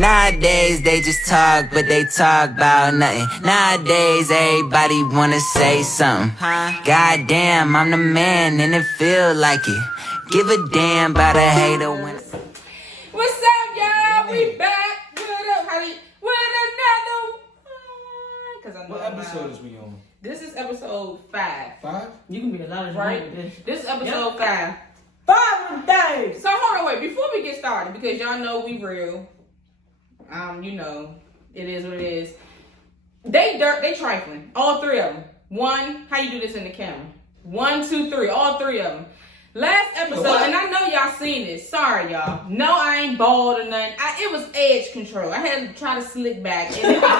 Nowadays they just talk, but they talk about nothing. Nowadays everybody wanna say something. Goddamn, I'm the man and it feel like it. Give a damn about a hater when. What's up, y'all? We back with another. Cause I know what episode is we on? This is episode 5. 5? You can be a lot of right. This is episode 5. 5 of days. So hold on, wait. Before we get started, because y'all know we real. You know, it is what it is. They trifling. All 3 of them. 1, how you do this in the camera? 1, 2, 3. All 3 of them. Last episode, and I know y'all seen this. Sorry, y'all. No, I ain't bald or nothing. It was edge control. I had to try to slick back. And every time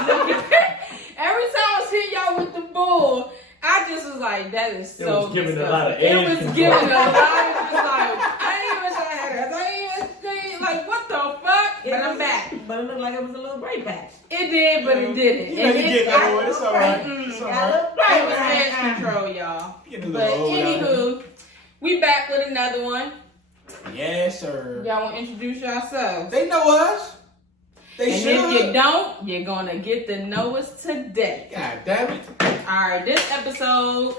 I was hitting y'all with the bull, I just was like, that is so. It was giving a lot of edge control. It was giving a lot. I was just like, I didn't even say that. I didn't even think, like, what the fuck? But I'm back. But it looked like it was a little gray patch. It did, but it didn't. You know, you get old. It's all right. It's all right. It was edge control, y'all. But anywho. We back with another one. Yes, sir. Y'all want to introduce yourselves? They know us. They and should. If you don't, you're going to get to know us today. God damn it. Alright, this episode,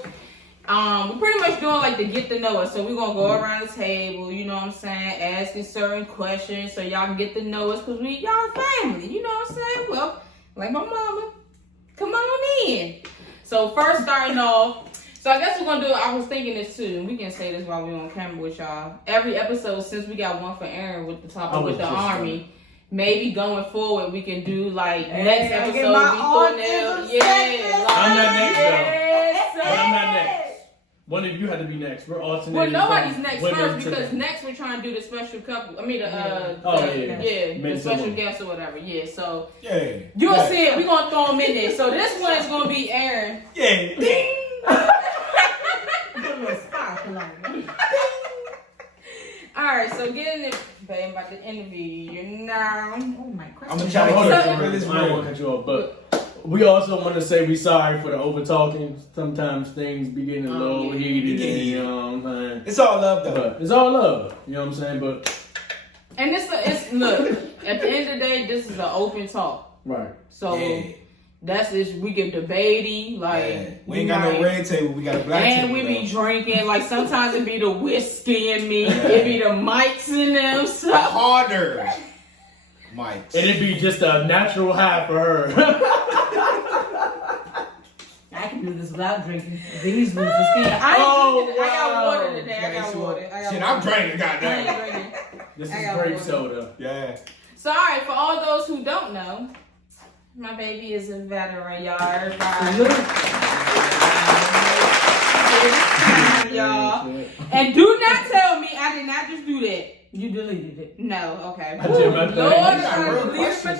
we're pretty much doing like the get to know us. So we're going to go around the table, you know what I'm saying, asking certain questions so y'all can get to know us because we y'all family, you know what I'm saying? Well, like my mama, come on in. So first starting off, so I guess we're going to do, I was thinking this too, and we can say this while we're on camera with y'all. Every episode, since we got one for Aaron with the topic with the Army, maybe going forward we can do like next episode. I'm not next yes, though. but I'm not next. One of you had to be next. We're alternating. Well, nobody's next first because next we're trying to do the special couple. I mean, the special guest or whatever. Yeah, so you'll see it. We're going to throw them in there. So this one is going to be Aaron. Yeah. Ding. Alright, so getting it, babe, about to interview you now. Oh my God. I'm gonna try to I don't want to cut you off, but we also want to say we sorry for the over talking. Sometimes things be getting a little heated. You know what I'm saying? It's all love though. But it's all love. You know what I'm saying? But it's look, at the end of the day, this is an open talk. Right. So that's it. We get debatey, like we ain't got no red table. We got a black table. And we be drinking. Like sometimes it be the whiskey in me. It be the mics in them. So harder mics. And it be just a natural high for her. I can do this without drinking. These ones just can't. I got water today. I got water. Shit, I'm drinking. Goddamn. This is grape soda. Yeah. So all right, for all those who don't know. My baby is a veteran, y'all. Everybody. Y'all. And do not tell me I did not just do that. You deleted it. No, okay. I did my thing. Lord,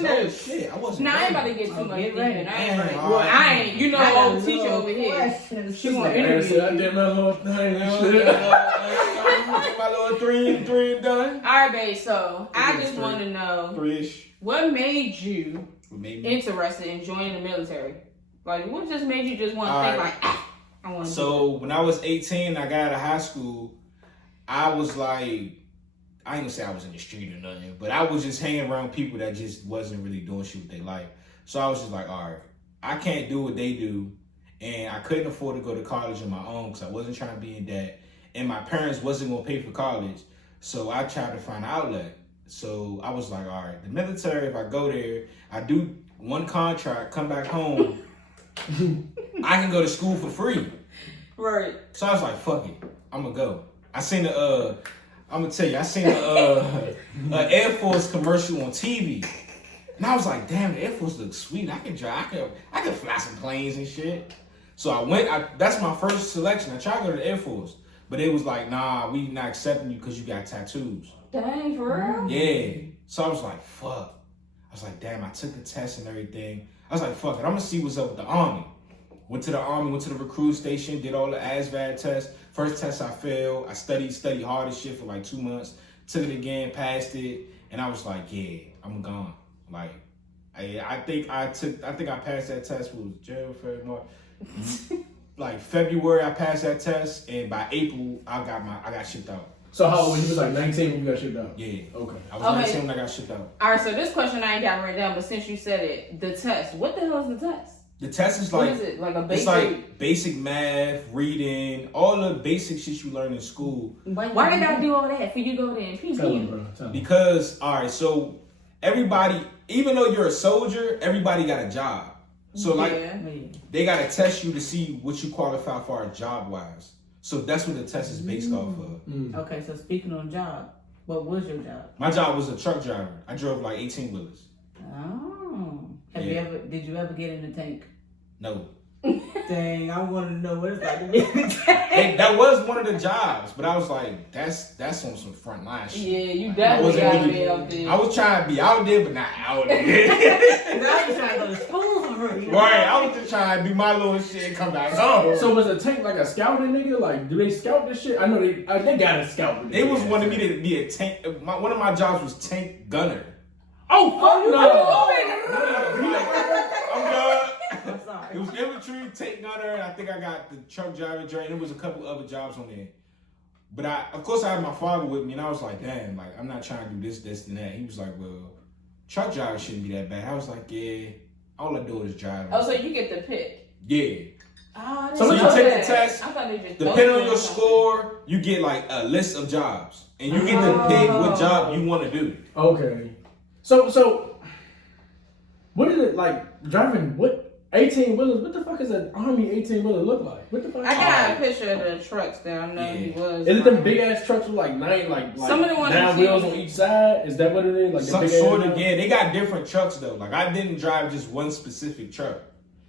Oh, shit. I wasn't. Nah, I ain't about to get too much in. ready. I ain't ready. Well, I ain't. You know, old teacher over here. She want to interview I did my little thing. My little three done. All right, babe. So I just want to know 3-ish. what made you interested in joining the military? Like, what just made you just want to think like, I want to. So when I was 18, I got out of high school. I was like, I ain't gonna say I was in the street or nothing, but I was just hanging around people that just wasn't really doing shit with their life. So I was just like, all right, I can't do what they do, and I couldn't afford to go to college on my own because I wasn't trying to be in debt, and my parents wasn't gonna pay for college. So I tried to find an outlet. So I was like, all right, the military, if I go there, I do one contract, come back home, I can go to school for free. Right. So I was like, fuck it, I'm gonna go. I seen a Air Force commercial on TV. And I was like, damn, the Air Force looks sweet. I can drive, I can fly some planes and shit. So I went, that's my first selection. I tried to go to the Air Force. But it was like, nah, we not accepting you because you got tattoos. Dang, for real? Yeah. So I was like, fuck. I was like, damn, I took the test and everything. I was like, fuck it, I'm gonna see what's up with the Army. Went to the Army, went to the recruit station, did all the ASVAB tests. First test I failed. I studied hard as shit for like 2 months. Took it again, passed it, and I was like, yeah, I'm gone. Like, I think I passed that test. Was January, February, March. like February I passed that test, and by April I got shipped out. So how old? You was like 19 when you got shipped out? Yeah. Okay. I was 19 when I got shipped out. All right, so this question I ain't got written down, but since you said it, the test. What the hell is the test? The test is What like, is it? Like a basic? it's like basic math, reading, all the basic shit you learn in school. Why they gotta do all that for you to go there and PG? Tell him, bro. Tell him. Because, all right, so everybody, even though you're a soldier, everybody got a job. So like, they gotta test you to see what you qualify for job wise. So that's what the test is based off of. Okay, so speaking on job, what was your job? My job was a truck driver. I drove like 18 wheelers. Oh. Yeah. Did you ever get in the tank? No. Dang, I want to know what it's like to be in the tank. Hey, that was one of the jobs, but I was like, that's on some front line shit. Yeah, you definitely gotta be out there. I was trying to be out there, but not out there. I was trying to go to school for real. Right, I was just trying to do my little shit and come back home. So was a tank like a scouting nigga? Like, do they scout this shit? I know they got to scout. They was wanting me to be a tank. One of my jobs was tank gunner. Oh, fuck no! I'm good. I'm sorry. It was infantry, tank gunner, and I think I got the truck driver joint. There was a couple other jobs on there. But of course, I had my father with me, and I was like, damn, like, I'm not trying to do this, and that. He was like, well, truck driver shouldn't be that bad. I was like, yeah, all I do is drive. Oh, so you get the pick? Yeah. Oh, So you take the test, I thought they just depending on your score, you get like a list of jobs. And you get to pick what job you want to do. Okay. So, what is it like driving, 18 wheelers? What the fuck is an Army 18 wheeler look like? What the fuck? I got a picture of the trucks there. I know he was. Is it them big ass trucks with like Some of the ones 9 wheels on each side? Is that what it is? Like Some the big sort ass of, yeah. They got different trucks though. Like I didn't drive just one specific truck.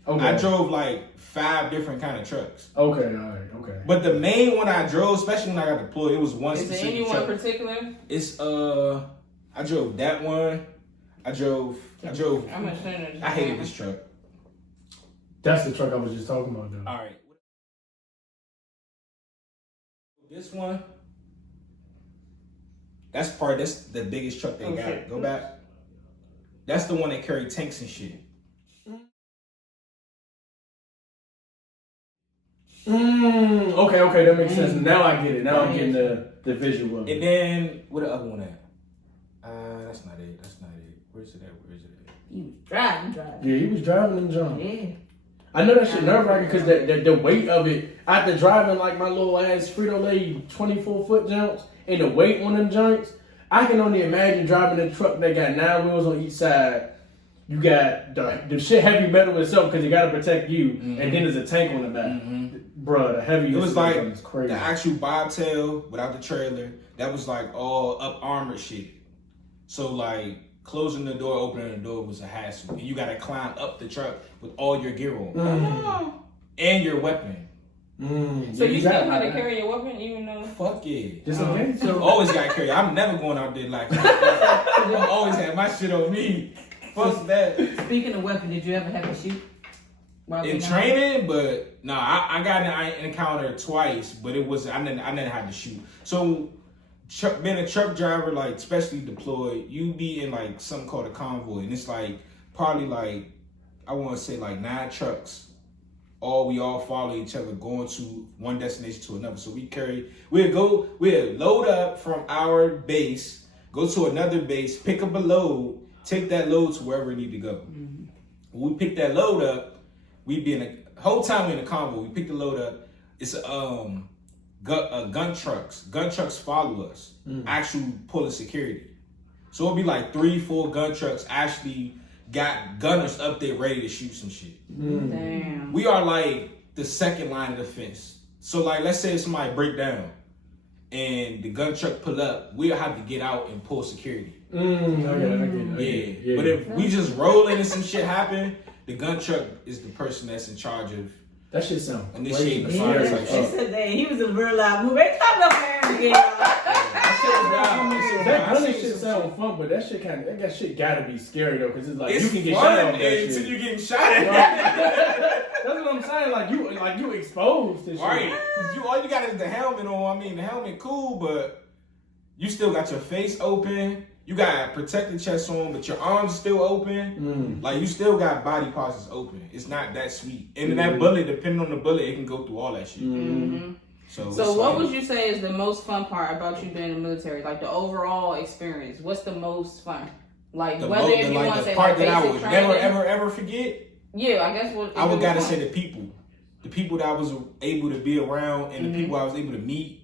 Okay. I drove like 5 different kind of trucks. Okay, all right, okay. But the main one I drove, especially when I got deployed, it was one Is there specific any one truck. particular? It's I drove that one. I drove. I'm gonna send it. I hated this truck. That's the truck I was just talking about, though. All right. This one. That's the biggest truck they got. Go back. That's the one that carried tanks and shit. Okay, that makes sense. Now I get it. Now I'm getting the visual of it. And then what the other one at? That's not it. Where's it at? He was driving. Yeah, he was driving them jump. Yeah. I know that shit nerve wracking because the weight of it, after driving like my little ass Frito-Lay 24-foot jumps and the weight on them joints, I can only imagine driving a truck that got 9 wheels on each side. You got the shit heavy metal itself because it got to protect you, and then there's a tank on the back. Bruh, the heavy. It was like is crazy. the actual bobtail without the trailer. That was like all up armored shit. So like closing the door, opening the door was a hassle, and you got to climb up the truck with all your gear on and your weapon. So you still had to carry your weapon, even though. Fuck yeah. Just in case. You always got to carry. I'm never going out there like that. I always had my shit on me. Fuck that. Speaking of weapon, did you ever have to shoot? In training, but no, I got an encounter twice, but it was I never had to shoot. So being a truck driver, like especially deployed, you be in like something called a convoy, and it's like probably like I want to say like 9 trucks. We all follow each other going to one destination to another. So we'll load up from our base, go to another base, pick up a load, take that load to wherever it need to go. When we pick that load up, we be in the whole time we in the convoy. We pick the load up. It's gun trucks. Gun trucks follow us. Actual pulling security. So it'll be like 3-4 gun trucks actually got gunners up there ready to shoot some shit. Damn. We are like the second line of defense. So like let's say somebody break down and the gun truck pull up, we'll have to get out and pull security. I get it. Yeah. But if we just roll in and some shit happen, the gun truck is the person that's in charge of that shit sound initiating the crazy. fire. Yeah, Like they shit. said that he was a real loud movie. They come up there and get That gunning shit sound fun, but that shit gotta be scary though, because it's like It's you can get fun shot off that until shit. you getting shot at. That's what I'm saying. Like you exposed to shit. Right. All you got is the helmet on. I mean, the helmet cool, but you still got your face open. you got protective chest on, but your arms still open. Like you still got body parts that's open. It's not that sweet. And that bullet, depending on the bullet, it can go through all that shit. So what would you say is the most fun part about you being in the military? Like the overall experience. What's the most fun? Like whether if you want to say part like that I basic would training. never ever forget. Yeah, I guess what I would gotta say the people that I was able to be around, and the people I was able to meet.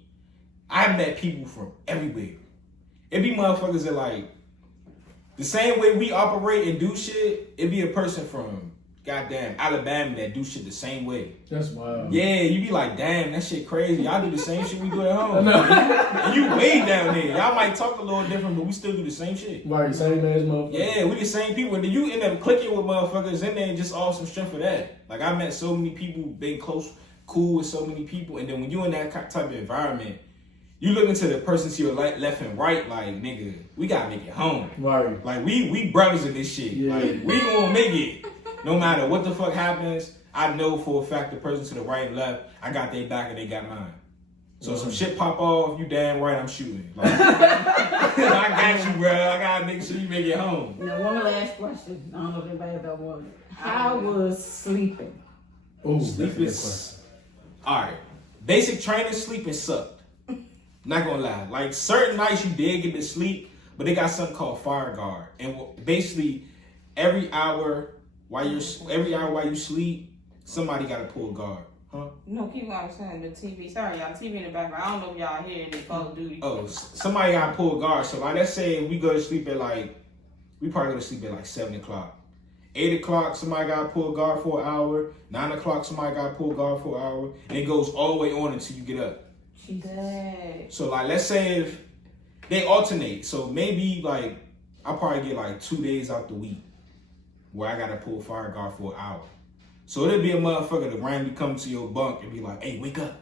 I met people from everywhere. It be motherfuckers that like the same way we operate and do shit. It be a person from goddamn Alabama that do shit the same way. That's wild. Yeah, you be like, damn, that shit crazy. Y'all do the same shit we do at home. And you way down there. Y'all might talk a little different, but we still do the same shit. Right, same as motherfuckers. Yeah, we the same people. And then you end up clicking with motherfuckers in there just off some strength of that. Like I met so many people, been cool with so many people, and then when you in that type of environment, you look into the person to your left and right, like, nigga, we gotta make it home. Right. Like, we brothers in this shit. Yeah. Like, we gonna make it. No matter what the fuck happens, I know for a fact the person to the right and left, I got their back and they got mine. So some shit pop off, you damn right I'm shooting. Like, I got you, bro. I gotta make sure you make it home. Now, one last question. I don't know if anybody ever one. How was sleeping? Oh, Sleeping is... Alright. Basic training, sleeping sucked. Not gonna lie. Like, certain nights you did get to sleep, but they got something called fire guard. And basically, every hour while you sleep, somebody gotta pull guard. Huh? No, keep on saying the TV. Sorry, y'all. TV in the background. I don't know if y'all hear it in Call of Duty. Oh, somebody gotta pull guard. So like, let's say we go to sleep at we probably go to sleep at like 7 o'clock. 8 o'clock, somebody gotta pull guard for an hour. 9 o'clock, somebody gotta pull guard for an hour. And it goes all the way on until you get up. So like, let's say if they alternate. So maybe like, I'll probably get like 2 days out the week where I gotta pull fire guard for an hour. So it'll be a motherfucker that randomly come to your bunk and be like, hey, wake up.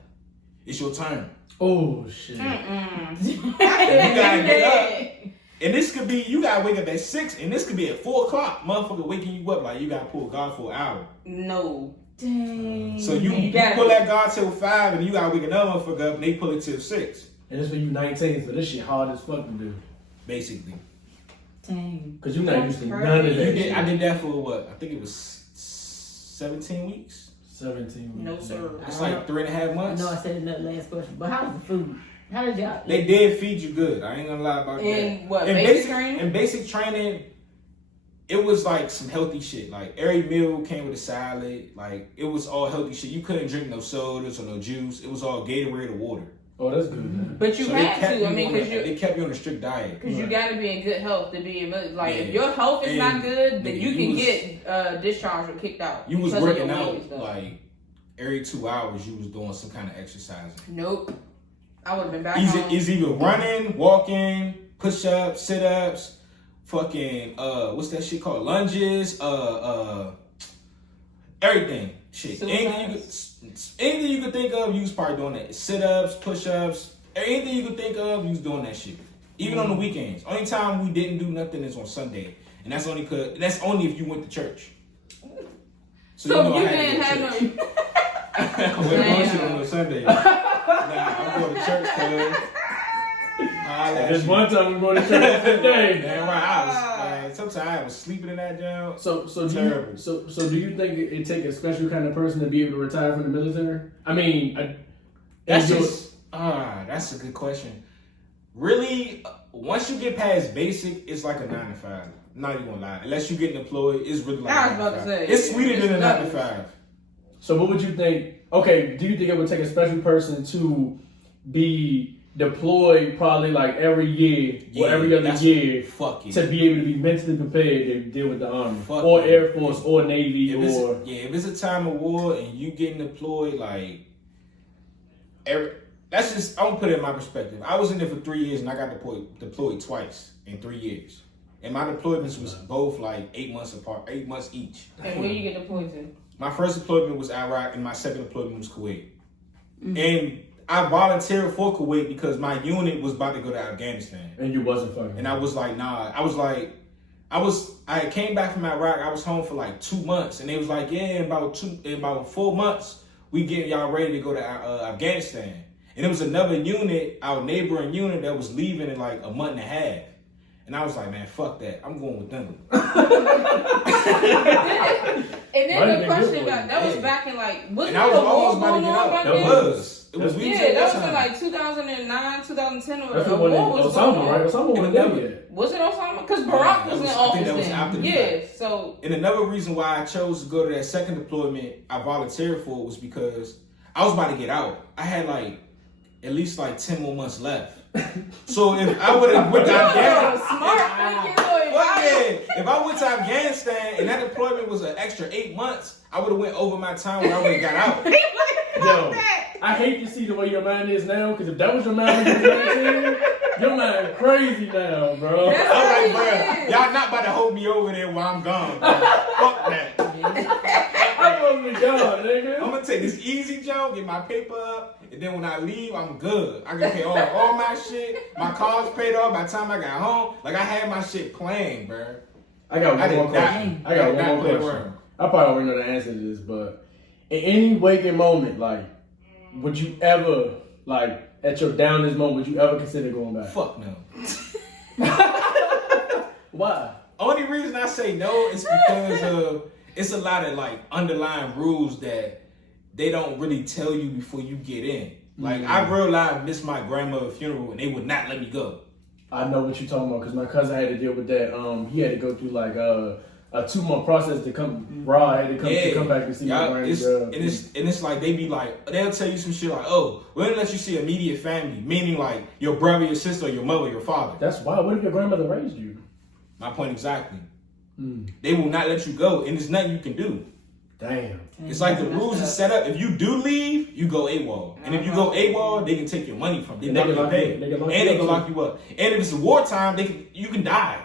It's your turn. Oh, shit. And you gotta get up. And this could be, you gotta wake up at 6, and this could be at 4 o'clock. Motherfucker waking you up like you gotta pull guard for an hour. No. Dang. So you pull that guard till 5, and you gotta wake another motherfucker up, and they pull it till 6. And this when you 19, so this shit hard as fuck to do. Basically. Dang. Cause you're not used to none of that shit. I did that for what? I think it was 17 weeks. 17 weeks. No, sir. It's like 3.5 I months. know I said that last question, but how was the food? How did y'all eat? They did feed you good. I ain't gonna lie about that. In what, basic training? In basic training, it was like some healthy shit. Like every meal came with a salad. Like it was all healthy shit. You couldn't drink no sodas or no juice. It was all Gatorade or water. Oh, that's good, man. But you had to. I mean, because they kept you on a strict diet. Because you got to be in good health to be in military. Like, Yeah. if your health is not good, then nigga, you can was- get discharged or kicked out. You was because of working your out weight stuff. like every 2 hours. You was doing some kind of exercising. Nope. I would have been back home. It's either running, walking, push-ups, sit-ups, fucking what's that shit called? Lunges, everything. Shit. Anything you could think of, you was probably doing that. Sit-ups, push-ups, anything you could think of, you was doing that shit. Even on the weekends. Only time we didn't do nothing is on Sunday. And that's only if you went to church. So I you had to didn't go to have church. no... I went to on a Sunday. I'm going to church, cuz. There's one time we're going to church today. Damn right, I was. Sometimes I was sleeping in that joint. So do you think it take a special kind of person to be able to retire from the military? I mean, that's a good question. Really, once you get past basic, it's like a 9 to 5. I'm not even gonna lie. Unless you get employed, it's really like I was about to say, it's sweeter than a 9 to nothing. 5. So what would you think? Okay, do you think it would take a special person to be deployed probably like every year or every other year to be able to be mentally prepared to deal with the Army or Air Force or Navy if it's a time of war and you getting deployed, like that's just, I'm gonna put it in my perspective. I was in there for 3 years and I got deployed twice in 3 years. And my deployments was both like 8 months apart, 8 months each. And where you get deployed to? My first deployment was Iraq and my second deployment was Kuwait. And I volunteered for Kuwait because my unit was about to go to Afghanistan. And you wasn't fucking. And I was like, nah. I came back from Iraq. I was home for like 2 months. And they was like, yeah, in about 4 months, we getting y'all ready to go to Afghanistan. And it was another unit, our neighboring unit, that was leaving in like a month and a half. And I was like, man, fuck that. I'm going with them. And then the question that was back in like, wasn't and I was there a war almost about to going get on out. back That then? was. It was Yeah, that was in like 2009, 2010 or That's a when war was Osama, going on. right? Osama wasn't there yet. Was it Osama? Because Barack was in I think office that was after then. the Yeah, fact. so. And another reason why I chose to go to that second deployment I volunteered for was because I was about to get out. I had like at least like 10 more months left. So if I would have went to Afghanistan, if I went to Afghanistan and that deployment was an extra 8 months, I would have went over my time when I would have got out. Yo, I hate to see the way your mind is now, because if that was your mind when you was 19, your mind crazy now, bro. I was like, bro, y'all not about to hold me over there while I'm gone, bro. Fuck that. I'm gonna be gone, nigga. I'm gonna take this easy jump, get my paper up, and then when I leave, I'm good. I can pay all my shit. My car's paid off by the time I got home. Like, I had my shit planned, bro. I got one did more not- question. I I got did one not more play question. around. I probably already know the answer to this, but in any waking moment, like, would you ever, like, at your downest moment, would you ever consider going back? Fuck no. Why? Only reason I say no is because of it's a lot of like underlying rules that they don't really tell you before you get in. Like I realized I missed my grandmother's funeral and they would not let me go. I know what you're talking about because my cousin had to deal with that. He had to go through like a 2-month process to come. Raw had to come back and see my grandmother. And it's like they be like they'll tell you some shit like, oh, we're gonna let you see immediate family, meaning like your brother, your sister, your mother, your father. That's why. What if your grandmother raised you? My point exactly. They will not let you go, and there's nothing you can do. Damn. It's like the rules is set up. If you do leave, you go AWOL. And if you go AWOL, they can take your money from you. They never get paid. And they can lock you up. And if it's wartime, you can die.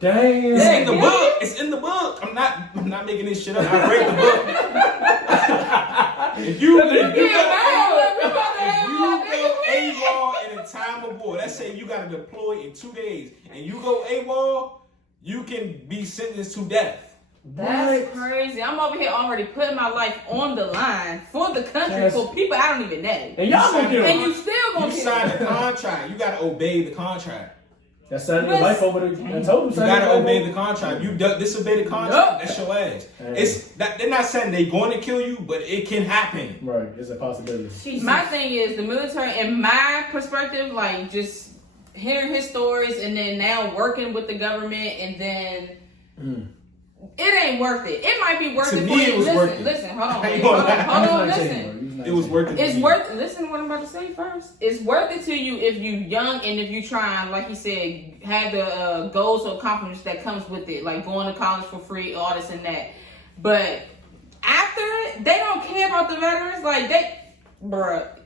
Damn. It's in the book. It's in the book. I'm not making this shit up. I read the book. If you go AWOL in a time of war, let's say you got to deploy in 2 days, and you go AWOL, you can be sentenced to death. That's crazy. I'm over here already putting my life on the line for the country, for people I don't even know. And y'all gonna kill And you still gonna You signed the contract. You gotta obey the contract. That's signing your life over the. I told You gotta obey the contract. You disobey the contract, that's your ass. It's that they're not saying they're going to kill you, but it can happen. Right, it's a possibility. My thing is the military, in my perspective, like just hearing his stories and then now working with the government and then it ain't worth it. It might be worth To it me, for you. it was listen, worth it. listen, hold on, I ain't hold gonna lie. on, listen. It was worth it. It's worth. Listen to what I'm about to say first. It's worth it to you if you young and if you trying, like you said, have the goals or accomplishments that comes with it, like going to college for free, all this and that. But after they don't care about the veterans, like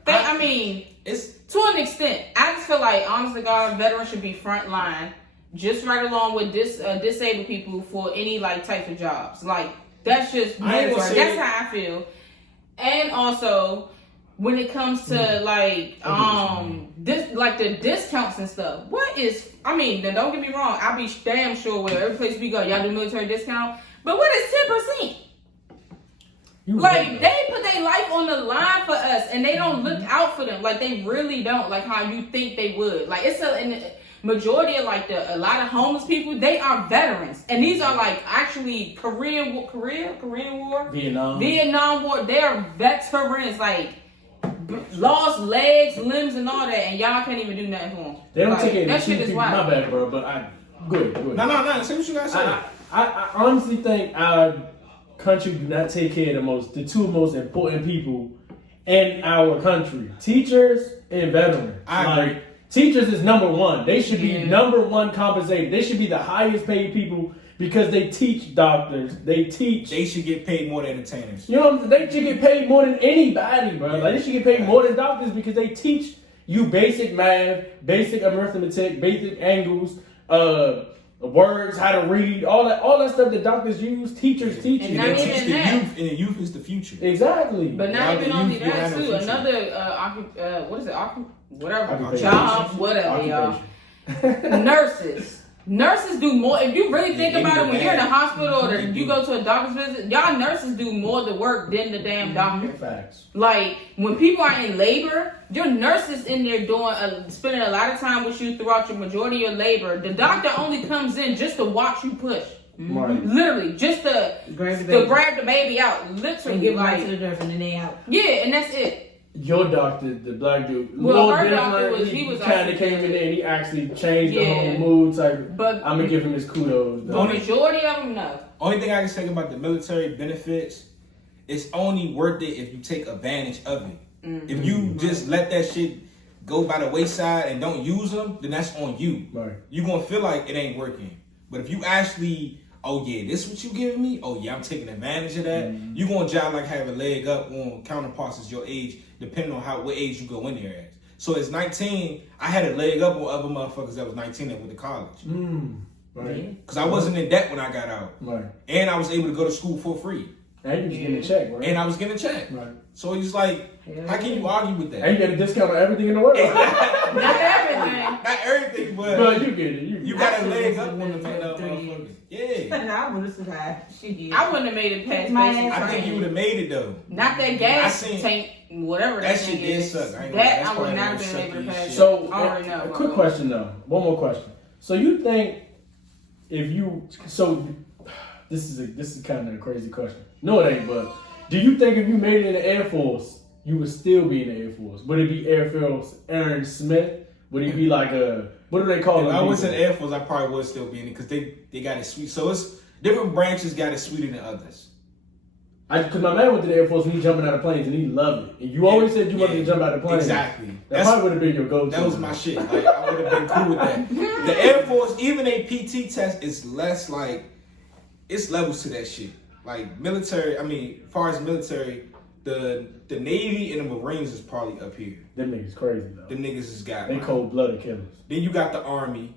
I mean, it's to an extent. I just feel like, honestly, God, veterans should be front line, just right along with disabled people for any like type of jobs. Like that's just that's how I feel. And also, when it comes to like the discounts and stuff, I mean, then don't get me wrong, I'll be damn sure where every place we go, y'all do military discount. But what is 10%? Like they put their life on the line for us, and they don't look out for them. Like they really don't. Like how you think they would. Like it's a majority of like a lot of homeless people. They are veterans, and these are like actually Korean War, Vietnam War. They are veterans. Like lost legs, limbs, and all that, and y'all can't even do nothing for them. They don't like, take it. That shit is wild. My bad, bro. But good. No. Say what you gotta say. I honestly think our country do not take care of the two most important people in our country: teachers and veterans. Like teachers is number one. They should be number one compensated. They should be the highest paid people because they teach doctors. They should get paid more than entertainers. You know what I'm saying? They should get paid more than anybody, bro. Like they should get paid more than doctors because they teach you basic math, basic arithmetic, basic angles, words, how to read, all that stuff that doctors use, teachers teach you. And they teach the youth, and the youth is the future. Exactly. But not even only that too. Another job, whatever, y'all. Nurses do more. If you really think about it, when you're in a hospital or you go to a doctor's visit, y'all nurses do more the work than the damn doctor. Facts. Like when people are in labor, your nurse is in there spending a lot of time with you throughout your majority of your labor. The doctor only comes in just to watch you push. Right. Literally, just to grab the baby out. Literally, and give it to the nurse and then they out. Yeah, and that's it. Your doctor, the black dude, well, her doctor he was kind of came in there and he actually changed the whole mood type. But I'm gonna give him his kudos. The majority of them, no. Only thing I can say about the military benefits, it's only worth it if you take advantage of it. If you just let that shit go by the wayside and don't use them, then that's on you. Right. You're gonna feel like it ain't working. But if you actually, oh yeah, this what you giving me? Oh yeah, I'm taking advantage of that. You gonna job like have a leg up on counterparts as your age, depending on what age you go in there as. So it's 19, I had a leg up on other motherfuckers that was 19 that went to college. Right. Because I wasn't in debt when I got out. Right. And I was able to go to school for free. And you was getting a check, right? And I was getting a check. Right. So he's like, how can you argue with that? And you get a discount on everything in the world. Not everything. Not everything, but you get it. You got a leg up on the motherfuckers. Yeah. I would have survived. She did. I wouldn't have made it past My I think you would have made it though. Not that gas tank, whatever that that shit thing did is. suck. I would not have been able to pass it. So, I already know. a quick question though. One more question. So you think this is kind of a crazy question. No, it ain't. But do you think if you made it in the Air Force, you would still be in the Air Force? Would it be Air Force Aaron Smith? Would he be like what do they call it? If I was in the Air Force, I probably would still be in it because they got it sweet. So it's different branches got it sweeter than others. Because my man went to the Air Force and he jumping out of planes and he loved it. And you always said you wanted to jump out of planes. Exactly. That probably would have been your go-to. That was my shit. Like I would have been cool with that. The Air Force, even a PT test is less like, it's levels to that shit. Like military, as far as military, the Navy and the Marines is probably up here. Them niggas crazy though. Them niggas has got. They cold-blooded killers. Then you got the Army,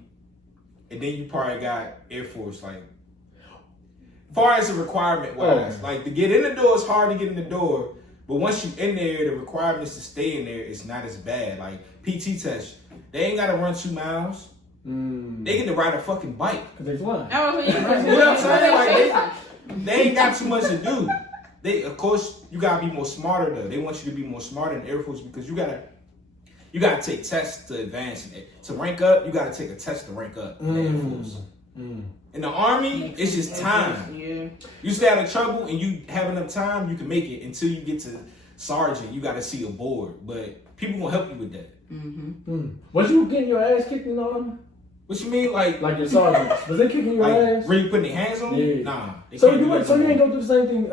and then you probably got Air Force. Like, far as the requirement wise, like to get in the door is hard to get in the door, but once you in there, the requirements to stay in there is not as bad. Like PT test, they ain't gotta run 2 miles. They get to ride a fucking bike. Cause they fly. You know what I'm saying? Like they ain't got too much to do. Of course, you gotta be more smarter though. They want you to be more smarter in the Air Force because you gotta take tests to advance in it. To rank up, you gotta take a test to rank up in the Air Force. In the Army, it's just time. Yeah. You stay out of trouble and you have enough time, you can make it. Until you get to sergeant, you gotta see a board. But people gonna help you with that. Was you getting your ass kicked in the Army? What you mean, like your sergeants? Was they kicking your ass? Really putting their hands on you? Yeah. Nah. So you ain't go through the same thing.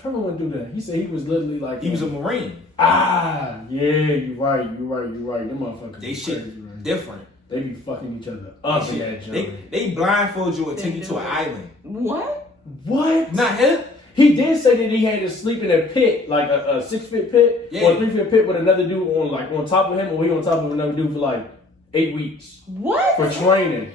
Trevor went through that. He said he was literally like he was a Marine. Yeah, you're right. Them motherfuckers. They shit crazy, right? different. They be fucking each other up in that joint. They blindfold you and take you to an island. What? Not him. He did say that he had to sleep in a pit, like a 6-foot pit or a 3-foot pit with another dude on top of him, or he on top of another dude for like 8 weeks. What? For training.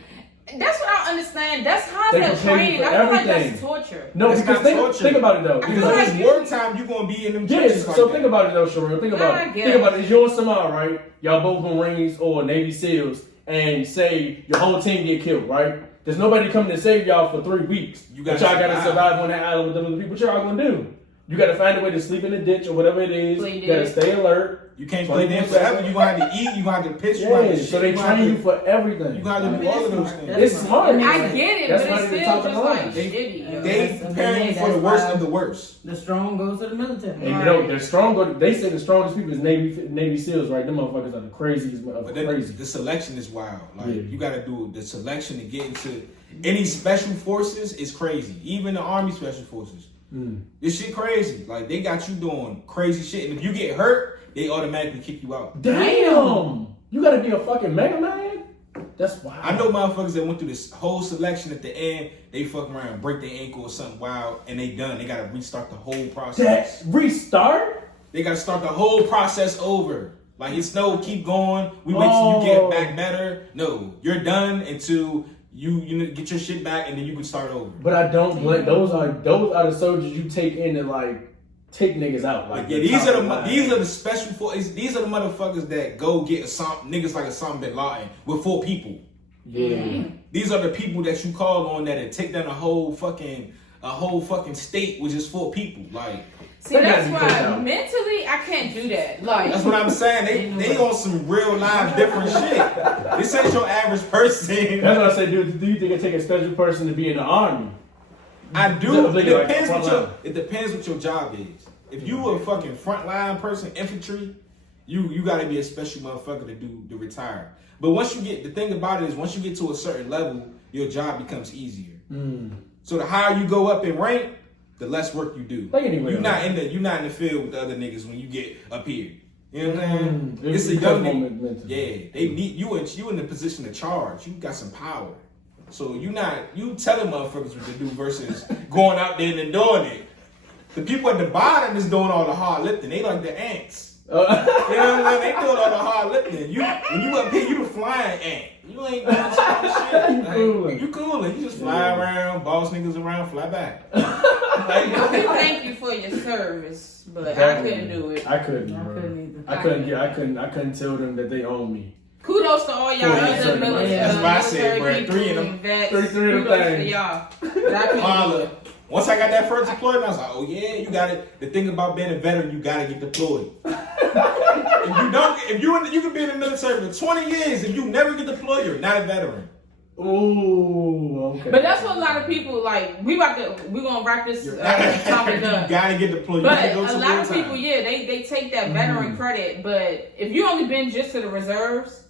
That's what I don't understand. That's how They they're prepare you trained. for I feel like everything. that's torture. No, That's because not torture. think about it though. feel like Because wartime, you gonna be in them Yes, trenches like so that. think about it though, Sharon. Think about it. Think about it. It's you and Samar, right? Y'all both Marines or Navy SEALs, and say your whole team get killed, right? There's nobody coming to save y'all for 3 weeks. But y'all gotta survive on that island with them other people. What y'all gonna do? You gotta find a way to sleep in the ditch or whatever it is. You gotta stay alert. You can't play them forever. You gonna have to eat. You gonna have to pitch. You gonna have to shit. So they train you for everything. You gonna have to do all of those things. It's smart. I get it, That's but why it's they still top just of the line. like shitty. Yo. They preparing you for the worst of the worst. The strong goes to the military. And you know, they're strong. They say the strongest people is Navy SEALs, right? Them motherfuckers are the craziest of But then crazy. the selection is wild. Like Yeah. you gotta do the selection to get into any special forces is crazy. Even the Army Special Forces. This shit crazy. Like they got you doing crazy shit, and if you get hurt, they automatically kick you out. Damn! You gotta be a fucking Mega Man? That's wild. I know motherfuckers that went through this whole selection at the end, they fuck around and break their ankle or something wild, and they done. They gotta restart the whole process. Restart? They gotta start the whole process over. Like it's no keep going. We wait till you get back better. No, you're done until you get your shit back, and then you can start over. But I don't blame those are the soldiers you take in and like take niggas out. Like yeah, these are the special forces. These are the motherfuckers that go get niggas like Osama bin Laden with 4 people. Yeah. These are the people that you call on that take down a whole fucking state with just 4 people. Like See, that's why mentally I can't do that. Like That's what I'm saying. They on some real live different shit. This ain't your average person. That's what I say, dude. Do you think it take a special person to be in the army? I do. It Depends what your job is. If you a fucking frontline person, infantry, you gotta be a special motherfucker to retire. But once you get, the thing about it is once you get to a certain level, your job becomes easier. So the higher you go up in rank, the less work you do. Like anyway, you're not in the field with the other niggas when you get up here. You know what I'm saying? It's a young nigga. Yeah, they need you in the position of charge. You got some power. So you telling motherfuckers what to do versus going out there and doing it. The people at the bottom is doing all the hard lifting. They like the ants. You know what I'm saying? They doing all the hard lifting. When you up here, you the flying ant. You ain't doing shit. You cooling. You just fly around, boss niggas around, fly back. Thank you for your service, but I couldn't do it. I couldn't either. I couldn't tell them that they own me. Kudos to all y'all other military. That's what I said, bro. Three of them. Three of them things. Y'all. But once I got that first deployment, I was like, oh yeah, you got it. The thing about being a veteran, you gotta get deployed. You can be in the military for 20 years. If you never get deployed, you're not a veteran. Ooh, okay. But that's what a lot of people like. We gonna wrap this topic up. You gotta get deployed. But a lot of people, they take that veteran credit. But if you only been just to the reserves,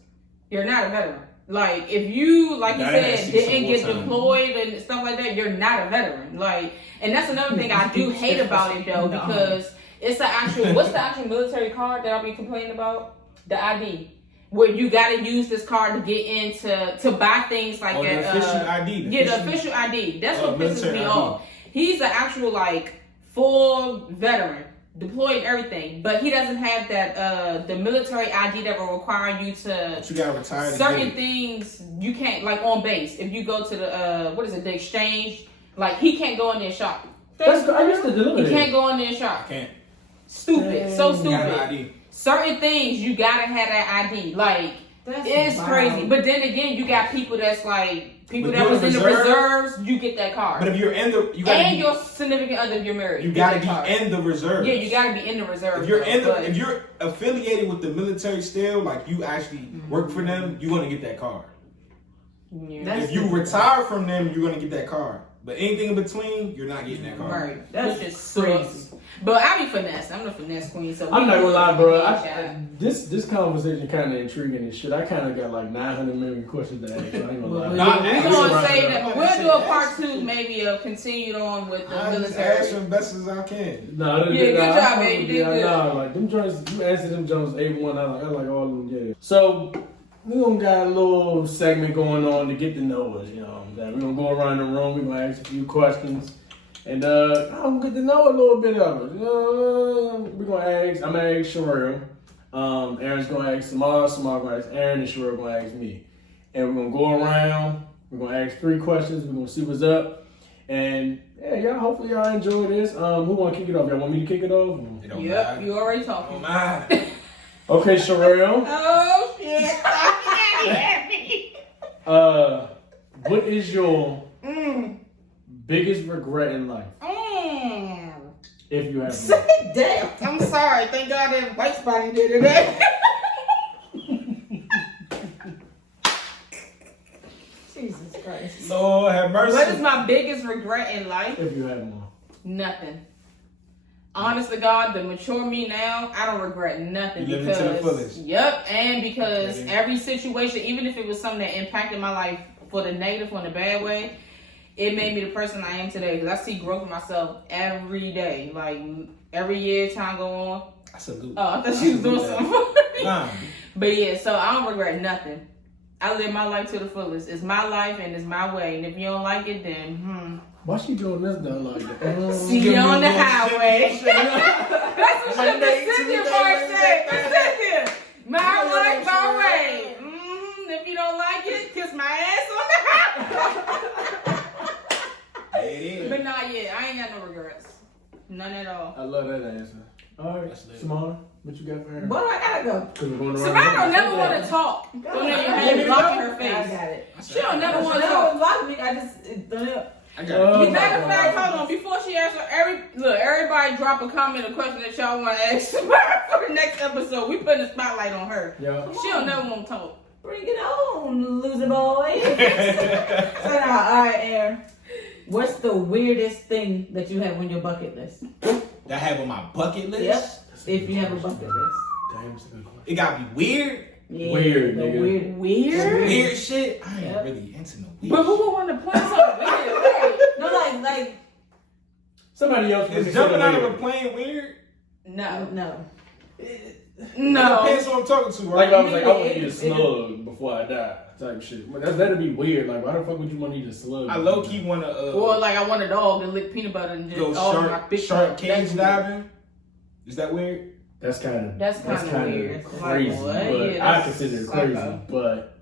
you're not a veteran. Like if you, like you said, didn't get deployed and stuff like that, you're not a veteran. Like, and that's another thing I do hate about it though, because it's the actual. What's the actual military card that I'll be complaining about? The ID. Where you gotta use this card to get into to buy things like that. Official ID. Get an official ID. That's what pisses me off. He's an actual like full veteran, deployed everything, but he doesn't have that the military ID that will require you to. But you gotta retire. Certain things you can't, like on base. If you go to the exchange, like he can't go in there and shop. I used to deliver. He can't go in there and shop. Can't. Stupid. So stupid. Got an ID. Certain things you gotta have that ID. Like it's crazy. But then again, you got people that's like that was in the reserves. You get that card. But if you're in the, your significant other, if you're married, you gotta be in the reserves. Yeah, you gotta be in the reserves. If you're affiliated with the military still, like you actually work for them, you want to get that card. Yeah. If you retire from them, you're gonna get that card. But anything in between, you're not getting that card. Right. That's just crazy. But I be finesse. I'm the finesse queen. So I'm not gonna lie, bro. This conversation kind of intriguing and shit. I kind of got like 900 million questions to ask. So I ain't gonna lie. We're gonna say that, but we'll do a part 2, maybe continued on with the military. As best as I can. Good job, baby. You did good. Like them joints, you answered them joints A1. I like all of them. Yeah. So we gonna got a little segment going on to get to know us. You know, that we're gonna go around the room. We're gonna ask a few questions. And I'm get to know a little bit of it. We're gonna ask. I'm gonna ask Sherelle. Aaron's gonna ask Samar. Samar gonna ask Aaron, and Sherelle gonna ask me. And we're gonna go around. We're gonna ask 3 questions. We're gonna see what's up. And yeah, y'all. Hopefully y'all enjoy this. Who wanna kick it off? Y'all want me to kick it off? Yep, you already talking. Okay, Sherelle. Oh shit! What is your biggest regret in life? If you have one. Damn. I'm sorry. Thank God that white spotting did today. Jesus Christ. Lord have mercy. What is my biggest regret in life? If you have one. Nothing. Honest to God, the mature me now, I don't regret nothing. You live into the fullest. Yep, and because every situation, even if it was something that impacted my life for the negative or in a bad way, it made me the person I am today. Because I see growth in myself every day. Like, every year, time go on. I salute. Oh, I thought she was doing something for me. Nah. But yeah, so I don't regret nothing. I live my life to the fullest. It's my life and it's my way. And if you don't like it, then, Why she doing this though like that? See you on the highway. That's what the Cynthia part said. The Cynthia. My life, my way. If you don't like it, kiss my ass on the highway. But not yet. I ain't got no regrets. None at all. I love that answer. All right, Simone, what you got for her? But I gotta go. Samara don't never want to talk. Don't let your hand block her face. I got it. She don't never want to She talk. never block me. I just I got Matter of fact, hold on. Before she answers, everybody drop a comment or question that y'all want to ask her for the next episode. We putting a spotlight on her. Yeah. She'll never want to talk. Bring it on, loser boy. So now, all right, Aaron. What's the weirdest thing that you have on your bucket list? that I have on my bucket list. Yep. If you have a bucket list. Damn, that's a good question. It gotta be weird. Yeah, Weird, the nigga. Weird? Weird shit. I ain't Yep. really into no weird. But who would want to plan something weird? Right? No, like, Somebody else would Is consider jumping out of weird. a plane weird? No. no. No. Depends who I'm talking to, Like right? I was like, I want to It- eat a slug before I die, type shit. But that'd be weird. Like, why the fuck would you want to eat a slug? I low key wanna Or like I want a dog to lick peanut butter and just go all my shark big cage That's weird. diving. Is that weird? That's kind of That's kinda weird. crazy. Like, what? But Yeah, I that's consider it psycho. crazy. But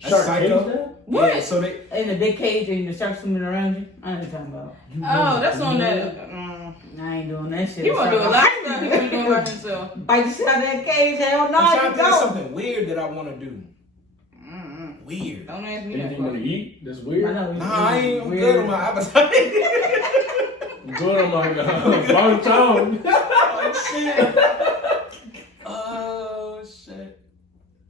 That's shark psycho. cage dive? What? Yeah, so they In a big cage and the shark swimming around you. I know what you're talking about. Oh, that's on that. I ain't doing that shit. He want to do a lot of stuff he been doing by himself. Bite the shit out of that cage. Hell no, I'm trying you to think of don't. something weird that I wanna do. Weird. Don't ask me that. Anything you want to eat? That's weird. I know. Nah, I'm weird. good on my appetite. Good on my long tongue. Oh shit. Oh shit.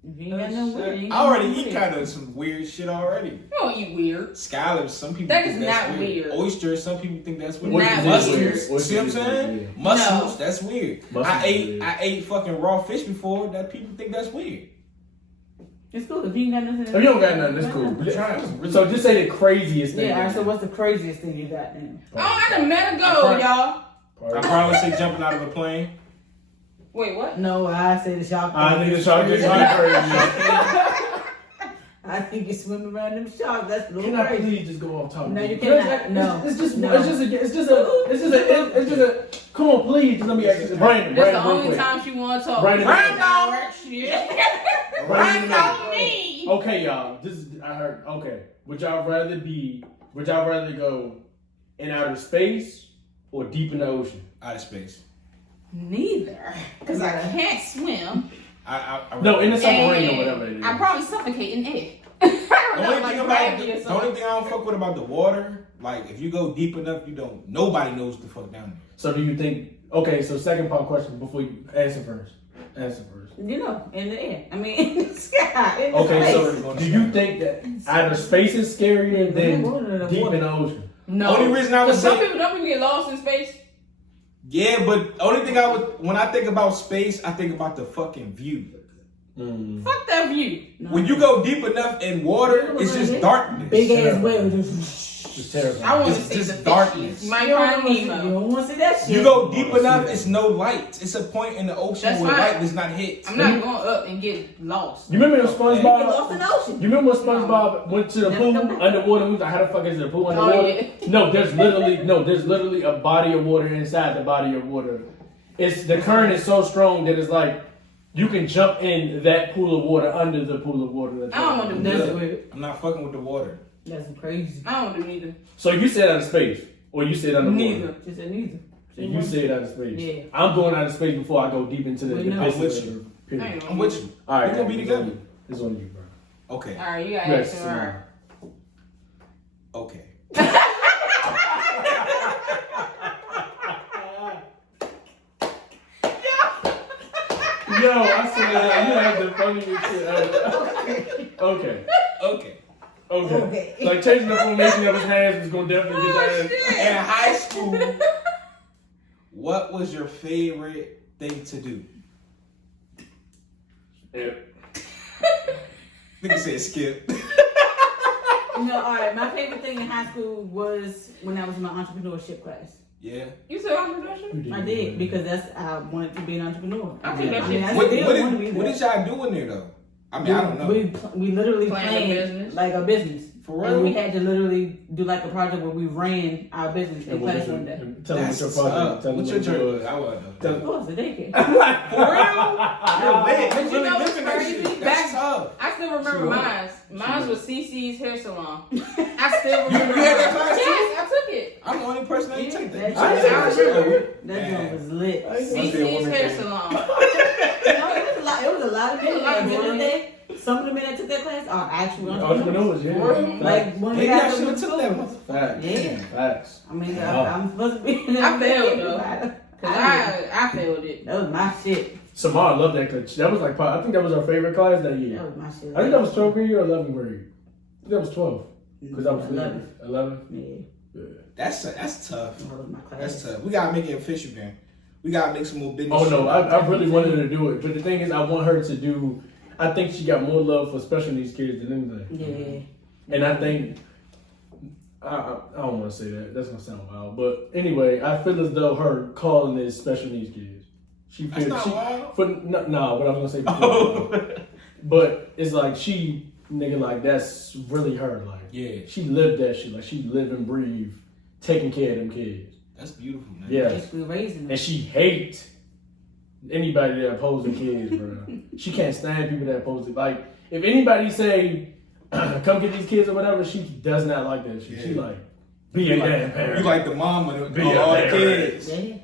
If you ain't got no weird, you ain't I got already no eat weird. kind of some weird shit already. You don't eat weird. Scallops, some people That think is that's not weird. Oysters, some people think that's weird. Nah, Mussels, weird. see what I'm saying? Yeah. Mussels, that's weird. Mussels I is weird. ate fucking raw fish before. That people think that's weird. It's cool. If you ain't got nothing. If you don't got nothing, that's cool. I'm trying. So just say the craziest thing. Yeah, all right, so what's the craziest thing you got then? Oh, I done met a go, y'all. I probably say jumping out of a plane. Wait, what? No, I say the shark. I think the shark is crazy. I think you swim around them sharks. That's a little Can I crazy. please just go off topic? No, you cannot. No. It's just No. a. Come on, please. Let me ask you. Brandon, That's the real only quick. time she want to talk. Brandon, Right shit. Brandon, Right on me. Okay, y'all. I heard. Okay, would y'all rather go in outer space or deep in the ocean? Out of space. Neither. Because I can't swim. No, in the submarine And or whatever it is. I probably suffocate in air. The I don't know, only like thing about gravity or the something. only thing I don't fuck with about the water, like if you go deep enough, nobody knows the fuck down there. So do you think? Okay, so second part question before you answer first. Answer first. You know, in the air. I mean, in the sky. In the Okay, space. so do you think that outer space is scarier than deep in the ocean? No. Only reason I would Because some say- people get lost in space. Yeah, but only thing when I think about space, I think about the fucking view. Fuck that view. When you go deep enough in water, it's just darkness. Big ass whale. It's terrifying. I want to It's see just the darkness. fishies. You might You find don't Nemo. want to see that shit. You go deep I wanna enough, see that. it's no light. It's a point in the ocean That's where fine. light does not hit. I'm not going up and get lost. You remember when You get lost in SpongeBob? the ocean. You remember when SpongeBob went to the Never pool come back. underwater? We was like, how the fuck is the pool underwater? yeah. No, there's literally a body of water inside the body of water. It's the current is so strong that it's like you can jump in that pool of water under the pool of water. I don't want to do That's that. weird. I'm not fucking with the water. That's crazy. I don't want to do neither. So you said out of space, or you said underwater? Neither. She said neither. And you said out of space. Yeah. I'm going out of space before I go deep into the We know. abyss I'm with of you. the I period. ain't I'm with you. All right, We're gonna be together. It's on you, bro. Okay. All right, you got Yes, SRR. Okay. Yo, I said you have the funniest shit ever. Okay. Okay. Okay. Like changing the formation of his hands was gonna definitely get that. In high school, what was your favorite thing to do? Yeah. Nigga said skip. No, all right. My favorite thing in high school was when I was in my entrepreneurship class. Yeah. You said entrepreneurship? I did because I wanted to be an entrepreneur. I think that I mean, shit- I What, still what, want to be did, there. what did y'all do in there though? I mean, I don't know. We literally Planned a planned business. like a business. For real? And we had to literally do like a project where we ran our business in class one day. Tell them what your project. Tell them What's your what journey? was. I want to Of know. course, the daycare. For real? You're lit. But You you really know what's living that crazy? shit. That's Back- tough. I still remember mine. Mine was CC's hair salon. I still You remember. had that class too? Yes, I took it. I'm the only person that ain't Yeah, take that that. I shit- didn't take that shit. That Man. joint was lit. Must be a CC's woman hair thing. salon. No, it was a lot of It was a lot of people people that day. some of the men that took that class are actual Entrepreneurs, yeah. Like one of the Maybe I guys should that have took that one. Facts. Yeah. Facts. I mean, Oh. I'm supposed to be. I failed though. Cause I I failed it. that was my shit. Samara loved that class. That was like, I think that was our favorite class that year. That was my shit. I think that was 12th grade or 11th grade. I think that was 12. Because I was 11. 11. Yeah, That's tough. that was my class. That's tough. We gotta make it official, man. We gotta make some more business. Oh no, shit. I really wanted her to do it. But the thing is, I want her to do, I think she got more love for special needs kids than anything. Yeah. And I think, I don't want to say that. That's going to sound wild. But anyway, I feel as though her calling is special needs kids. She That's feels, not wild. No, what I was going to say before. But it's like she, nigga, like that's really her. Like, Yeah. she lived that shit. Like, she lived and breathed taking care of them kids. That's beautiful, man. Yeah. Just we raising them. And she hates anybody that opposes kids, bro. She can't stand people that oppose it. Like, if anybody say, come get these kids or whatever, she does not like that shit. Yeah. She like, be a damn parent. You like the mom of Be all a the parent. kids. Yeah.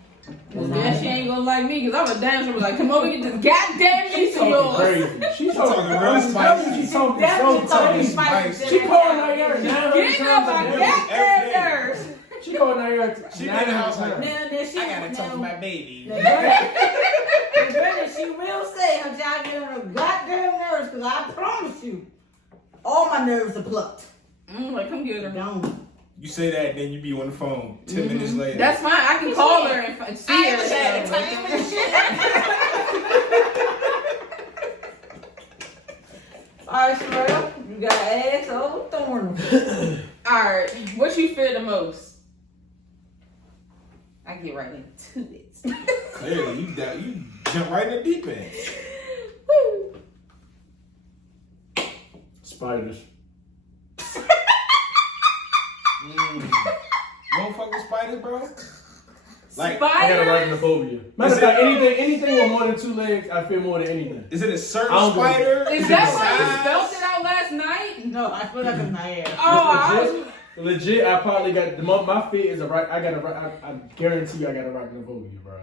Then she ain't gonna like me because I'm a damn sure be like, come over and get this goddamn piece of Talking yours. crazy. She's talking real I'm telling spicy. you, she's talking Definitely so talking tough. spicy. She calling her ear now. Get up my goddamn nerves. She calling her ear. She been in the house like, Now, she, I gotta talk to my baby. She will say her child get on her goddamn nerves because I promise you, all my nerves are plucked. Like, come get her. Gone. You say that, then you be on the phone 10 minutes later. That's fine. I can call her and see her. All right, Sherelle, you got ass over thorn. Alright, what you fear the most? I get right into it. Clearly, you jump right in the deep end. Woo. Spiders. You don't fuck with spiders, bro? Like, I got Spiders? arachnophobia. Matter of fact, anything with more than 2 legs, I fear more than anything. is it a certain I don't go- spider? Is it that the why you size? spelled it out last night? No, I feel like I'm not here. Oh, Legit, I probably got my fear is I guarantee you I got arachnophobia, bro.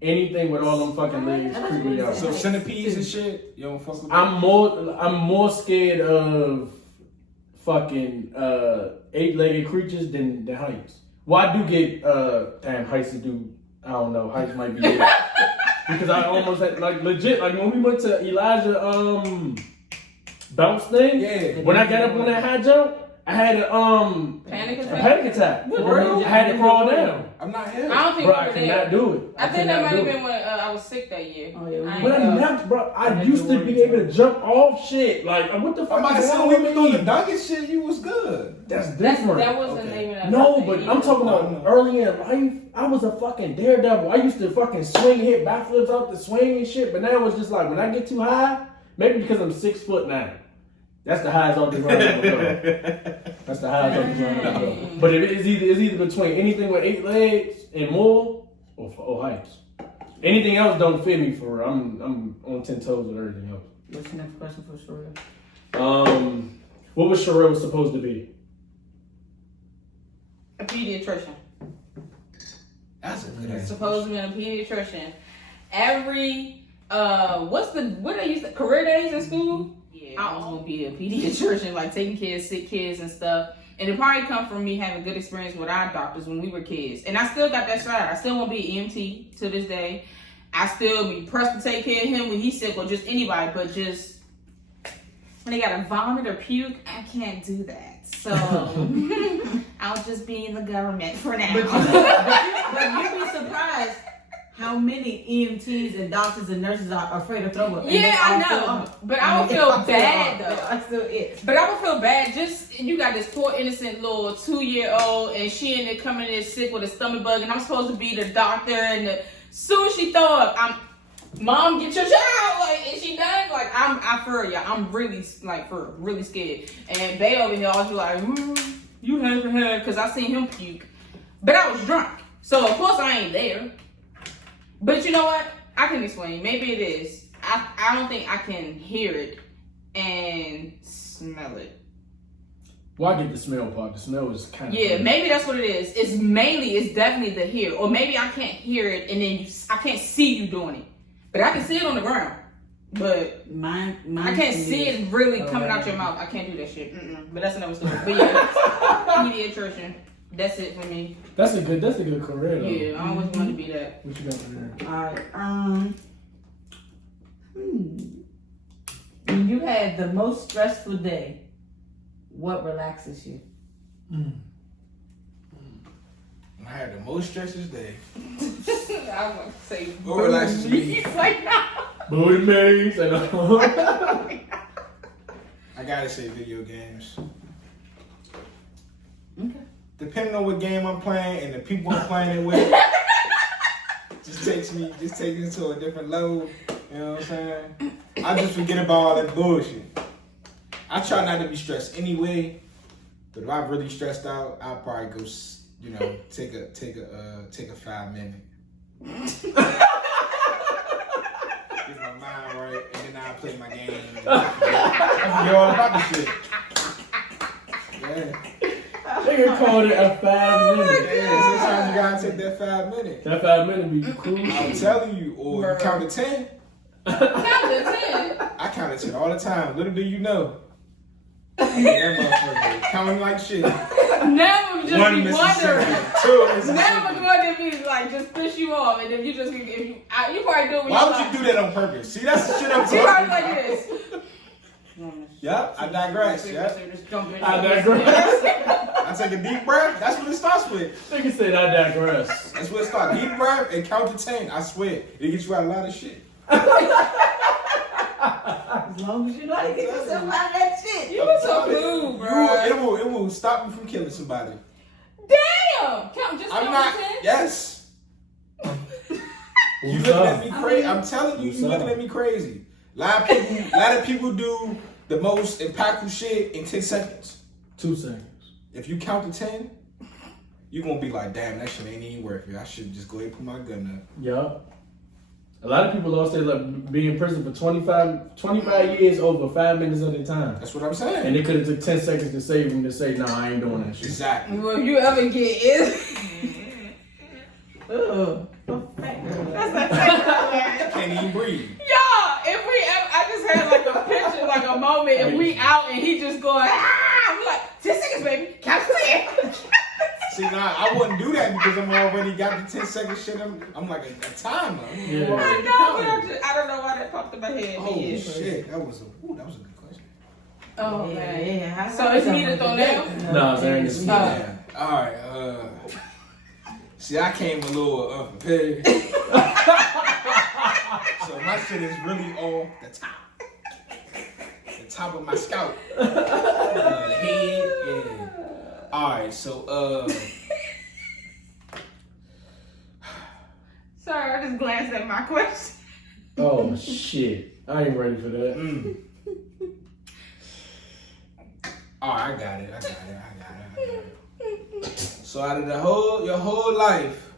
Anything with all them fucking legs creep me out. So centipedes and shit, you don't fuck with them? I'm more scared of fucking 8-legged creatures than heights. Well, I do get damn heights to do. I don't know, heights might be it. Because I almost had like legit like when we went to Elijah bounce thing. Yeah. When I got up on that high jump, I had a Panic a attack? panic attack. For real? I had to crawl down. I'm not here. I don't think Bro, we I were could there. not do it. I think that cannot might do have it. been when I was sick that year. Oh, yeah, I ain't But I know. never, bro. I used to be able to jump off shit. Like, what the fuck? I'm about to is say, wrong when we with was doing the me? donkey shit, you was good. That's different. That wasn't Okay. even a No, nothing but either. I'm talking No, about no. early in life. I was a fucking daredevil. I used to fucking swing, hit backflips out the swing and shit. But now it's just like when I get too high, maybe because I'm 6 foot now. That's the highest off the ground I go. That's the highest off the ground I go. But if it's either between anything with 8 legs and more, or heights. Anything else don't fit me for real. I'm on 10 toes with everything else. What's your next question for Sherelle? What was Sherelle supposed to be? A pediatrician. That's a good answer. Supposed to be a pediatrician. Every what they used to career days in school? Yeah, I was gonna be a pediatrician, like taking care of sick kids and stuff. And it probably come from me having good experience with our doctors when we were kids. And I still got that shot. I still want to be an EMT to this day. I still be pressed to take care of him when he's sick or just anybody, but just when they gotta vomit or puke, I can't do that. So I'll just be in the government for now. But you'd be surprised how many EMTs and doctors and nurses are afraid to throw up. Yeah, I know. But I would feel bad though. I still it. But I would feel bad. Just you got this poor innocent little 2-year-old, and she in there coming in sick with a stomach bug, and I'm supposed to be the doctor. And soon as she throw up, Mom, get your child. Like, is she done? Like, I for y'all. I'm really really scared. And Bay over here always be like, you haven't had, because I seen him puke, but I was drunk, so of course I ain't there. But you know what? I can explain. Maybe it is. I don't think I can hear it and smell it. Well, I get the smell part. The smell is kind of Maybe that's what it is. It's definitely the hear. Or maybe I can't hear it and then I can't see you doing it. But I can see it on the ground. But Mine I can't see it really coming out your mouth. I can't do that shit. But that's another story. But yeah, pediatrician. That's it for me. That's a good career though. Yeah, I always wanted to be that. What you got for there? Alright, when you had the most stressful day, what relaxes you? I had the most stressful day. I was going to say, What relaxes me? He's like, no. Booty maze and I gotta say video games. Okay. Depending on what game I'm playing and the people I'm playing it with, just takes me to a different level. You know what I'm saying? I just forget about all that bullshit. I try not to be stressed anyway, but if I'm really stressed out, I'll probably go, take a 5 minute. Get my mind right, and then I'll play my game. I forget all about the shit. Yeah. Nigga called it a 5 minute. Yeah, sometimes you gotta take that 5 minutes. That 5 minute be cool. I'm telling you, or you count to 10. Count to 10. I count to 10 all the time. Little do you know. That motherfucker counting like shit. Now I'm just One be Mississippi, wondering. 2 Mississippi. Now I'm going to be like, just push you off, and then you just, you probably do it when Why you're would you do that on purpose? See, that's the shit I'm She probably talking like about. this. Yep, I digress. Yep. Just jump in. I digress. I take a deep breath. That's what it starts with. Nigga said I digress. That's what it starts. Deep breath and count to 10. I swear, it gets you out a lot of shit. As long as you know how to get yourself out of that shit. You was so rude, bro. It will stop you from killing somebody. Damn! Just I'm count not. to 10? Yes. You looking at me crazy? I'm telling you, you looking at me crazy. A lot of people do the most impactful shit in 10 seconds. 2 seconds. If you count to 10, you're gonna be like, damn, that shit ain't even worth it. I should just go ahead and put my gun up. Yeah. A lot of people lost their life being in prison for 25 years over 5 minutes of their time. That's what I'm saying. And it could have took 10 seconds to save them to say, no, I ain't doing that shit. Exactly. Well, if you ever get it. Ugh. Can't even breathe. Y'all, if we ever, I just had like a picture, like a moment, if we out and he just going, I'm like, 10 seconds, baby. Count to 10. See, now I wouldn't do that because I'm already got the 10-second shit. I'm like a timer. Yeah. I know, but I don't know why that popped in my head. Oh Yeah. shit, that was a good question. Oh, Yeah, man. yeah. So it's me to throw down? Nah, it's Aaron. Yeah. All right. See, I came a little unprepared, so my shit is really off the top of my scalp, the head. Yeah. All right. So Sorry, I just glanced at my question. Oh, shit. I ain't ready for that. Oh, I got it. So out of your whole life,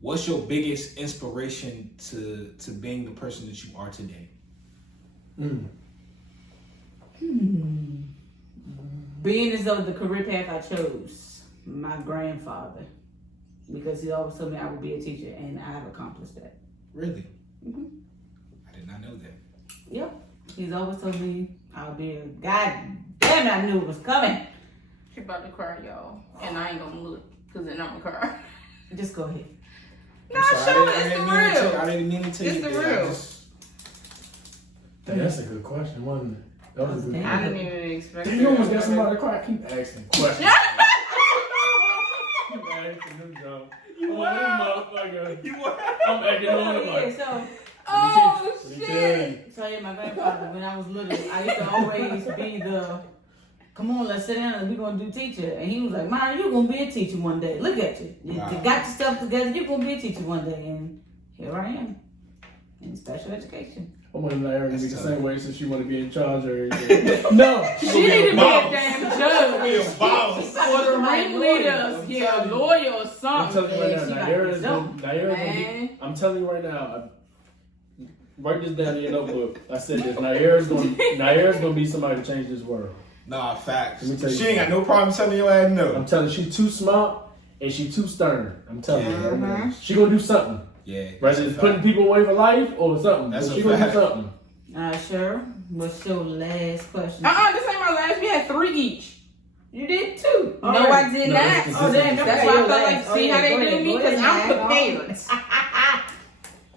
what's your biggest inspiration to being the person that you are today? Being as though the career path I chose, my grandfather, because he always told me I would be a teacher, and I have accomplished that. Really? I did not know that. Yep. He's always told me I'll be a God damn it, I knew it was coming. She about to cry, y'all. And I ain't gonna look, because then I'm gonna cry. Just go ahead. No, I'm sorry, show I it's the didn't mean to real. I didn't mean to tell It's you the that. real. Damn, that's a good question, wasn't it? That was a good Damn. I question. didn't even expect Damn, you almost got somebody to cry. Keep asking questions. Keep asking them, Joe. I'm acting on him like, So Oh, What he tell shit. you? So yeah, my grandfather, when I was little, I used to always be the, come on, let's sit down and we're going to do teacher. And he was like, Mom, you're going to be a teacher one day. Look at you. You Wow. got your stuff together. You're going to be a teacher one day. And here I am in special education. I want to let her be the same way since she want to be in charge or anything. No, She need to be a boss. damn Be judge. a boss. Or the ringleaders. Yeah, a lawyer or I'm something. telling you right now, She Naira's got Man. I'm telling you right now, write this down in your notebook. I said this. Naira's gonna be somebody to change this world. Nah, facts. Let me tell you She ain't got no problem telling your ass no. I'm telling you, she's too smart and she's too stern. I'm telling you. Mhm. She gonna do something. Yeah. Rather than putting people away for life or something. That's she a gonna do fact. something. Sure. What's your last question? This ain't my last. We had 3 each. You did too. No, I did No, not. this is- Oh, damn. That's why I felt like, see how they do me? Because I'm prepared.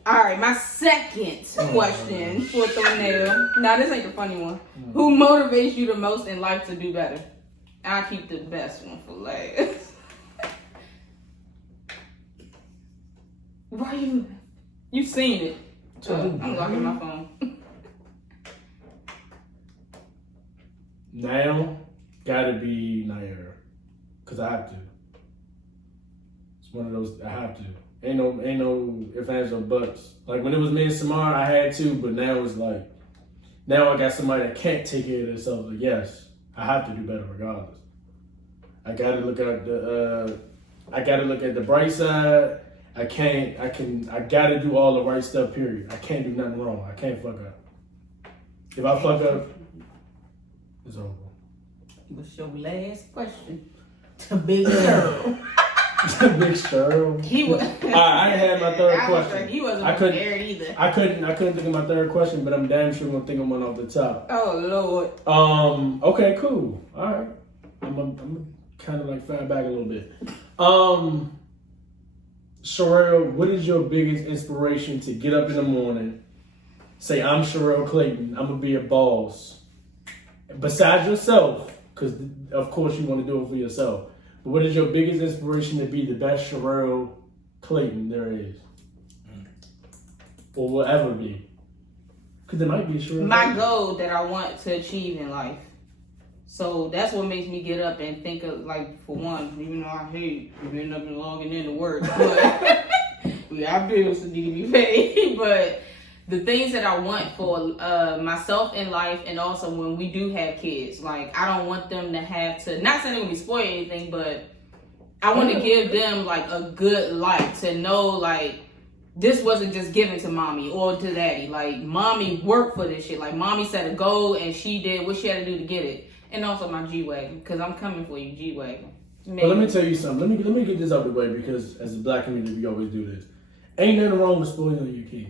All right, my second question for thumbnail. Now, this ain't the funny one. Who motivates you the most in life to do better? I'll keep the best one for last. Why you? You've seen it. I'm locking my phone. Now, gotta be Nair. Cause I have to. It's one of those, I have to. Ain't no if, ands, or buts. Like when it was me and Samar, I had to, but now it's like, now I got somebody that can't take care of themselves. Like, yes, I have to do better regardless. I gotta look at the bright side. I gotta do all the right stuff, period. I can't do nothing wrong. I can't fuck up. If I fuck up, it's over. What's your last question? To Big Girl. Big Sherelle. He was. I had my third I was question. like, he wasn't I couldn't- prepared either. I couldn't think of my third question, but I'm damn sure gonna think of one off the top. Oh Lord. Okay, cool. All right. I'm kind of like fat back a little bit. Sherelle, what is your biggest inspiration to get up in the morning, say, I'm Sherelle Clayton, I'm gonna be a boss. Besides yourself, because of course you want to do it for yourself. But what is your biggest inspiration to be the best Sherelle Clayton there is? Or will ever be? Because there might be a Sherelle My Clayton. goal that I want to achieve in life. So that's what makes me get up and think of, like, for one, even though I hate getting up and logging into work, but we got bills that need to be paid. But the things that I want for myself in life, and also when we do have kids, like, I don't want them to have to, not saying they're gonna be spoiled or anything, but I want to give them like a good life, to know like this wasn't just given to mommy or to daddy. Like, mommy worked for this shit. Like, mommy set a goal and she did what she had to do to get it. And also my G-Wagon, because I'm coming for you, G-Wagon. But let me tell you something. Let me get this out of the way, because as a black community, we always do this. Ain't nothing wrong with spoiling your kids.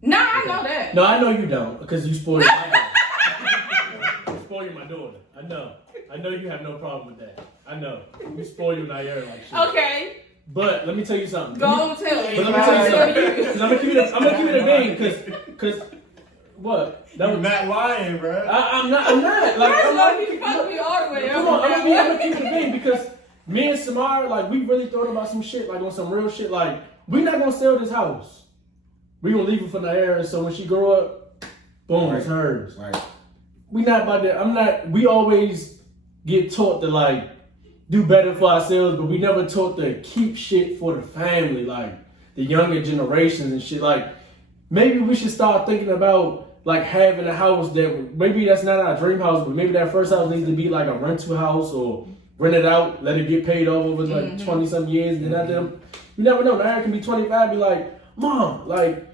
Nah, I know that. No, I know you don't, because you spoiled my daughter. You spoiled my daughter. I know. I know you have no problem with that. I know. You spoiled Nair like shit. Okay. But let me tell you something. Go on, tell me. But let me tell you something. 'Cause I'm gonna keep it a bean, because what? That You're was, not lying, bro. I'm not. Like, First I'm of all, not. you fucked me all the way Come up. on, I'm gonna keep it a bean, because me and Samar, like, we really thought about some shit, like on some real shit. Like, we not gonna sell this house. We gonna leave it for Nair, so when she grow up, boom, it's hers. Right. We not about that. We always get taught to like do better for ourselves, but we never taught to keep shit for the family, like the younger generations and shit. Like, maybe we should start thinking about like having a house that, maybe that's not our dream house, but maybe that first house needs to be like a rental house, or rent it out, let it get paid off over like 20 some years. And that them, you never know. Now I can be 25, be like, Mom, like,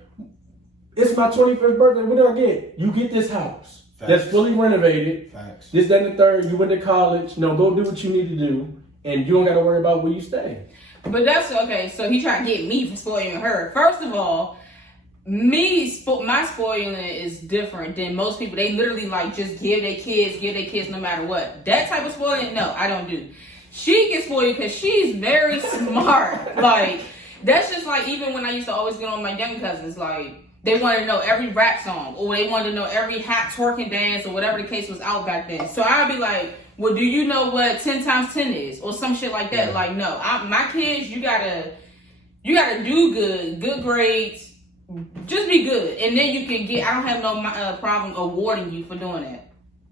it's my 21st birthday. What do I get? You get this house that's fully renovated. Facts. This, that, and the third. You went to college. No, go do what you need to do, and you don't got to worry about where you stay. But that's okay. So he tried to get me for spoiling her. First of all, my spoiling is different than most people. They literally like just give their kids no matter what. That type of spoiling, no, I don't do. She gets spoiled because she's very smart. Like, that's just like, even when I used to always get on my young cousins, like, they wanted to know every rap song, or they wanted to know every hot twerking dance, or whatever the case was out back then. So I'd be like, well, do you know what 10 times 10 is? Or some shit like that. Yeah. Like, no, my kids, you gotta do good grades, just be good. And then you can get, I don't have no problem awarding you for doing that.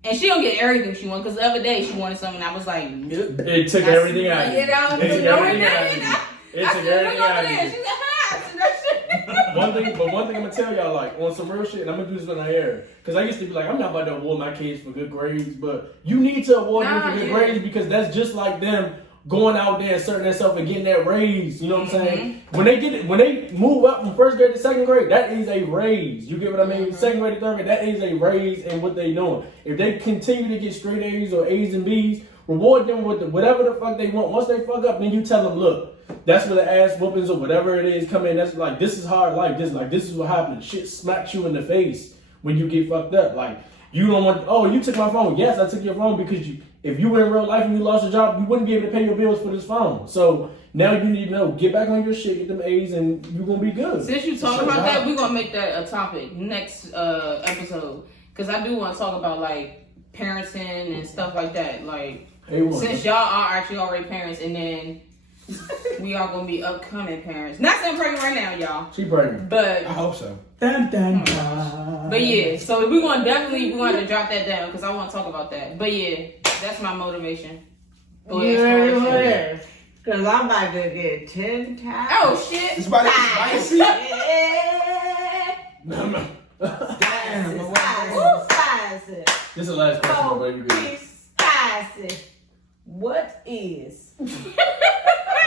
And she don't get everything she wants, because the other day she wanted something, and I was like, nope. It took everything out of you. It took everything out of you. It took everything out of you. She's like, One thing I'm gonna tell y'all, like, on some real shit, and I'm gonna do this when I air, because I used to be like, I'm not about to award my kids for good grades, but you need to award them for good grades, because that's just like them going out there and asserting themselves and getting that raise. You know what I'm saying? When they move up from first grade to second grade, that is a raise. You get what I mean? Second grade to third grade, that is a raise in what they doing. If they continue to get straight A's or A's and B's, reward them with whatever the fuck they want. Once they fuck up, then you tell them, look, that's where the ass whoopings or whatever it is come in. That's like, this is hard life. This is what happens. Shit smacks you in the face when you get fucked up. Like, you don't want, oh, you took my phone. Yes, I took your phone because if you were in real life and you lost your job, you wouldn't be able to pay your bills for this phone. So now you need to know, get back on your shit, get them A's, and you're going to be good. Since you talking about that, we're going to make that a topic next episode. Because I do want to talk about, like, parenting and stuff like that. Like, since y'all are actually already parents, and then we are going to be upcoming parents. Not saying I'm pregnant right now, y'all. She pregnant. But I hope so. Dun, dun, dun. But yeah, so we're going to drop that down because I want to talk about that. But yeah, that's my motivation. You heard what it is. Because I'm about to get 10 times. Oh shit! It's about to spicy. Spicy. This is the last question, my baby girl. Spicy. What is You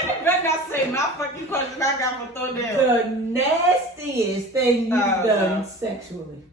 better not say my fucking question I got for throw down. the nastiest thing you've done sexually?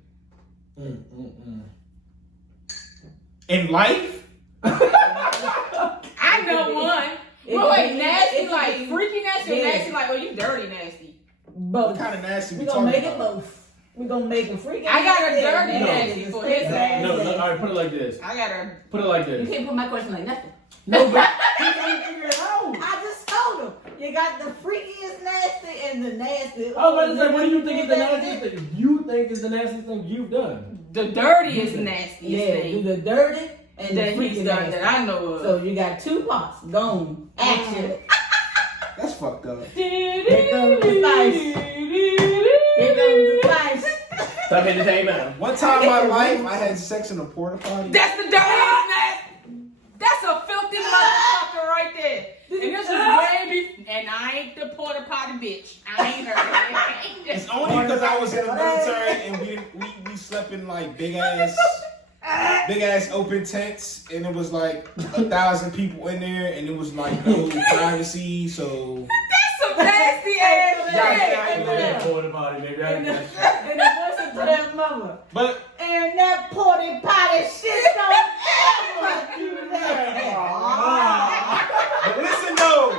In life? I know one. But wait, nasty like freaky nasty or nasty like, oh, you dirty nasty? Both. What kind of nasty we We're going to talking make it about? both. We're going to make it freaky. I got a nasty dirty and nasty a for stick his nasty. No, all right, put it like this. I got her. Put it like You this. can't put my question like nothing. No, but he can't figure it out. I just told him. You got the freakiest nasty and the nasty. I was about to say, what do you think is the nastiest thing? You think is the nastiest thing you've done? The dirtiest nastiest Yeah, do thing the dirty and the that freaky he's done nasty. that I know of. So you got 2 parts. Gone. Action. That's fucked up. Here comes the spice. Here comes the spice. Stop hitting the table now. One time in my life, I had sex in a porta potty. That's the dirtiest nasty. That's a filthy motherfucker right there. And this is way before. And I ain't the porta potty bitch. I ain't her. It's only because I was in the military and we slept in like big ass open tents, and it was like 1,000 people in there, and it was like no privacy. So That's some nasty ass shit. Porta potty, baby. And the voice to that mama. but And that porta potty shit don't ever do that. But listen though,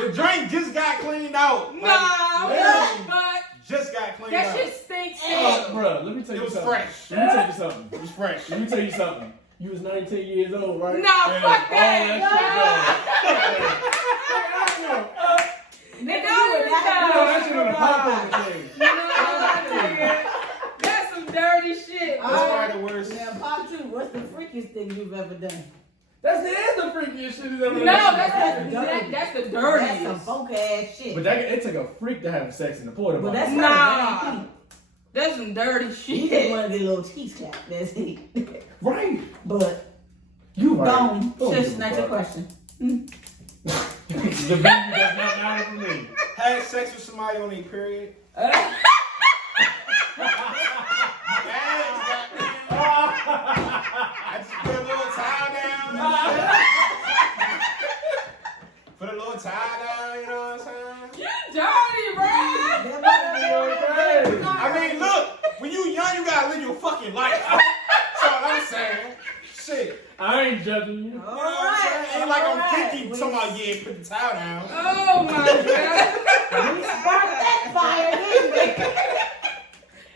the drink just got cleaned out. Like, but just got cleaned that out. shit stinks. Bro, let me tell It you was something. fresh. Let me tell you something. It was fresh. Let me tell you something. You was 19 years old, right? Nah, Yeah. fuck All that that. They You know know it. that shit on the popcorn thing. That's some dirty shit. That's probably the worst. Now, part 2, what's the freakiest thing you've ever done? That's the freakiest shit he's ever No, done. that's the That's some dirtiest. funky ass shit. But it took a freak to have sex in the porta But potty. that's Nah. not That's some dirty You just shit. want to get a little teeth clap. That's it. Right. But You right. gone. Don't Just give a not your fuck. question. The baby does not matter for me. Had sex with somebody on a period. I just put a little tie down. Put a little tie down, you know what I'm saying? You dirty, bro. I mean, look, when you young, you gotta live your fucking life. That's all I'm saying. Shit. I ain't judging you. You know what I'm saying? Ain't like I'm 50 talking about, yeah, put the tie down. Oh my god. We sparked that fire, didn't we?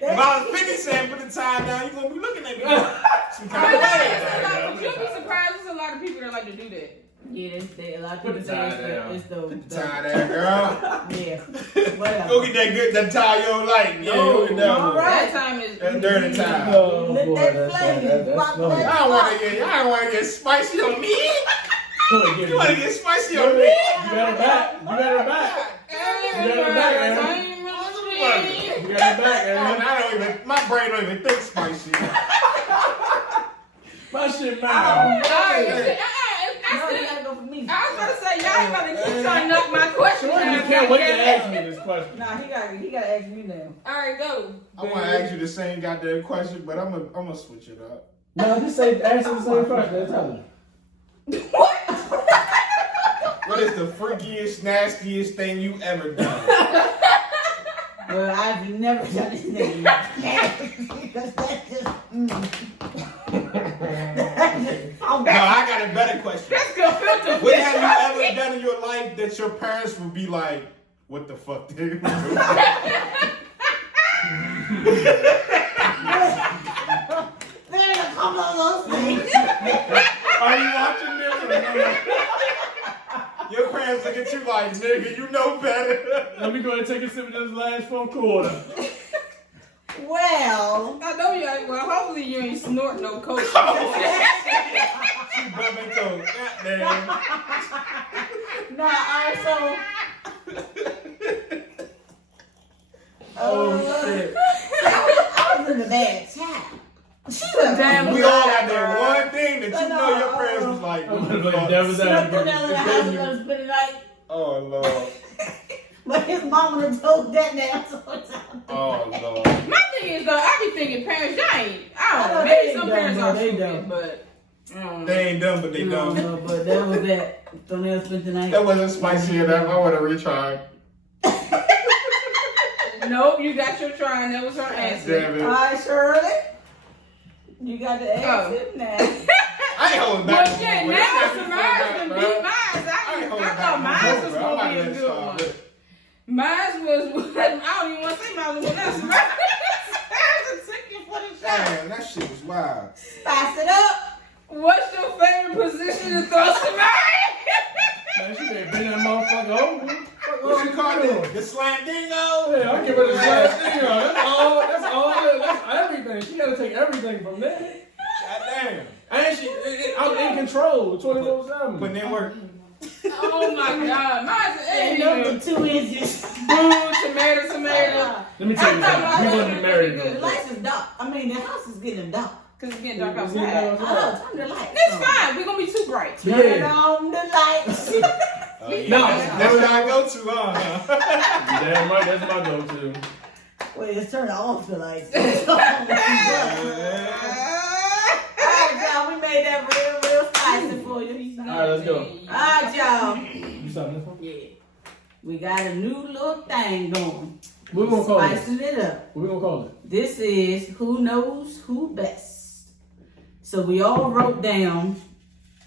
If I was 50 saying put the tie down, you gonna be looking at me some But kind of way. you'll be surprised. There's a lot of people that like to do that. Yeah, a lot of Put people the tie say down. it's the Tie down, girl. yeah. Whatever. Go get that tie you don't like. Yeah, go get that all one. right. That time is That dirty tie. Oh, Let boy, that that's flame rock funny. that- I don't wanna get spicy on me. Go ahead, give You wanna it. get spicy on me? You got her back. You got her back. You got her back, Aaron. You got her back, Aaron. My brain don't even think spicy. My shit, man. No, you gotta go for me. I was gonna say, y'all ain't about to keep trying to knock my question Shorty down. just can't wait to ask me this question. Nah, he gotta ask me now. Alright, go. I wanna ask you the same goddamn question, but I'm gonna switch it up. No, just say answer the same question. That's all. What is the freakiest, nastiest thing you ever done? Well, I've never done anything because that's just. No, I got a better question. That's good filter. What have you ever done in your your life that your parents would be like, what the fuck, dude? There come on those things. Are you watching this? Or no? Your parents look at you like, nigga, you know better. Let me go ahead and take a sip of this last 4 quarter. Well, I know you ain't. Well, hopefully you ain't snort no coke. She bumping coke. Goddamn. alright, so. Oh, shit. I was in a bad time. Damn. We all got that one thing that you know your parents was like, I'm what gonna the play fuck? devil's Snuck advocate. put down in the house and gonna spend the night. Oh, Lord. But his mama done told that now so time. Oh, Lord. My thing is though, I be thinking parents, y'all ain't. I don't know. They Maybe ain't some dumb, parents bro. are They stupid, dumb. but. They ain't dumb, but they No, dumb. no, but that was that. Don't ever spend the night. That wasn't spicy enough. I want to retry. Nope, you got your try, and that was her answer. Damn it. Alright, Shirley. You got the answer now. I ain't holding Well, back. shit, no more. now That's some not mine back, can bro. beat mine. I ain't holding I back thought no mine more, was bro. supposed to I'm be a about to good start one. with- Mine was, I don't even want to say mine was one. That's right. That's a ticket for the shot. Damn, that shit was wild. Spice it up. What's your favorite position to throw somebody? Man, she been bend that motherfucker over. What you call it? The slant dingo? Yeah, I give her the last thing. That's all. That's everything. She gotta take everything from there. Goddamn. And I'm in control 24/7. Putting in work. Oh my God. Mine's And number 2 inches. Boo, tomato. Let me tell you something. We wouldn't be married The though. lights is dark. I mean, the house is getting dark. Because it's getting dark Is it outside. dark? Turn the lights It's on. fine. We're going to be too bright. Turn Yeah. on the lights. Oh, yeah. No. That's what I go to, huh? Damn right, that's my go-to. Wait, let's turn off the lights. Alright, y'all, we made that real spicy for you. Alright, let's go. Alright, y'all. You saw this one? Yeah. We got a new little thing going. What we gonna call it? Spicing it up. What we gonna call it? This is Who Knows Who Best. So we all wrote down,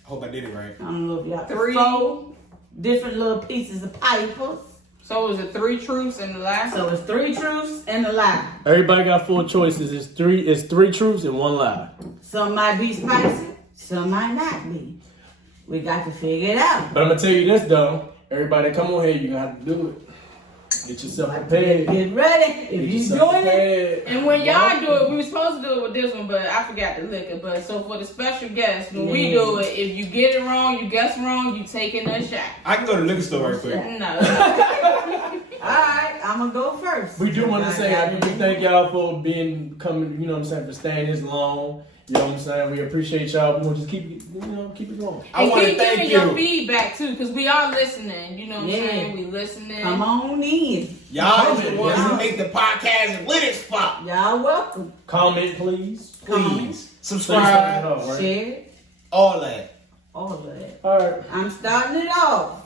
Hope I did it right. I don't know if y'all, 3 4 different little pieces of papers. So is it 3 truths and the last? So it's 3 truths and a lie. Everybody got 4 choices. It's 3 truths and 1 lie. Some might be spicy, some might not be. We got to figure it out. But I'm gonna tell you this though. Everybody come on here, you gonna have to do it. Get yourself prepared. Get ready. Get If you yourself doing it, prepared. And when y'all do it, we were supposed to do it with this one, but I forgot the liquor. But so for the special guest, when we do it, if you get it wrong, you guess wrong, you taking a shot. I can go to the liquor store right quick. No. alright, I'm gonna go first. We do want to say we thank y'all for coming, you know what I'm saying, for staying this long. You know what I'm saying? We appreciate y'all. We'll just keep it going. I And want to keep thank giving you. your feedback too, because we are listening. You know what I'm saying? We listening. Come on in. Y'all is the ones who make the podcast lit as fuck. Y'all welcome. Comment, please. Please. Say Subscribe. something else, right? Share it. All that. All of that. All right. I'm starting it off.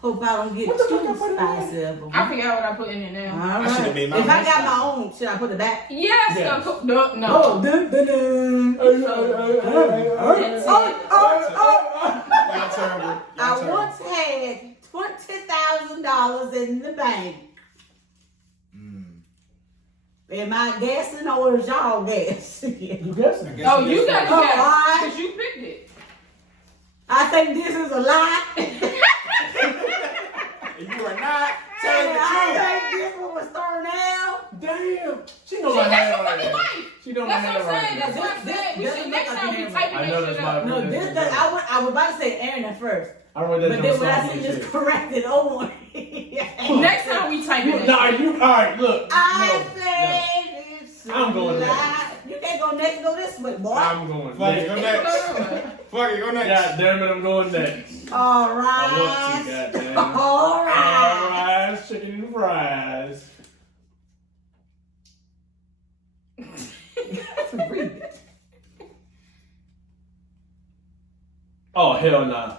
Hope I don't get What the too fuck I put in spicy of them. I forgot what I put in it now. All I should've right. made my If I own got style. my own, should I put it back? Yes. Yes. No. Oh, dun, dun, dun. Y'all terrible. I once had $20,000 in the bank. Am I guessing or is y'all guessing? You guessing? Oh, you got to Oh, guess alright. because you picked it. I think this is a lie. If you are not telling the I truth. think this one was thrown out. Damn. She know See, my that's your handwriting. fucking wife. She know my That's what I'm saying. handwriting. That's what I'm saying. We This should look next like time an we error. typing I that know shit that's up. my No, this does, I was about to say Aaron at first. I wrote that But down. then when I Sophie see this shit. corrected over. Next time we type it. Nah, you all right? Look, I no, said it's I'm going lie. next. You can't go next, go this way, boy. I'm going Fuck it, go next. next. Fuck it, go God next. damn it, I'm going next. All I want right. to, goddamn. All right. Fries, chicken and fries. Read it. Oh hell nah.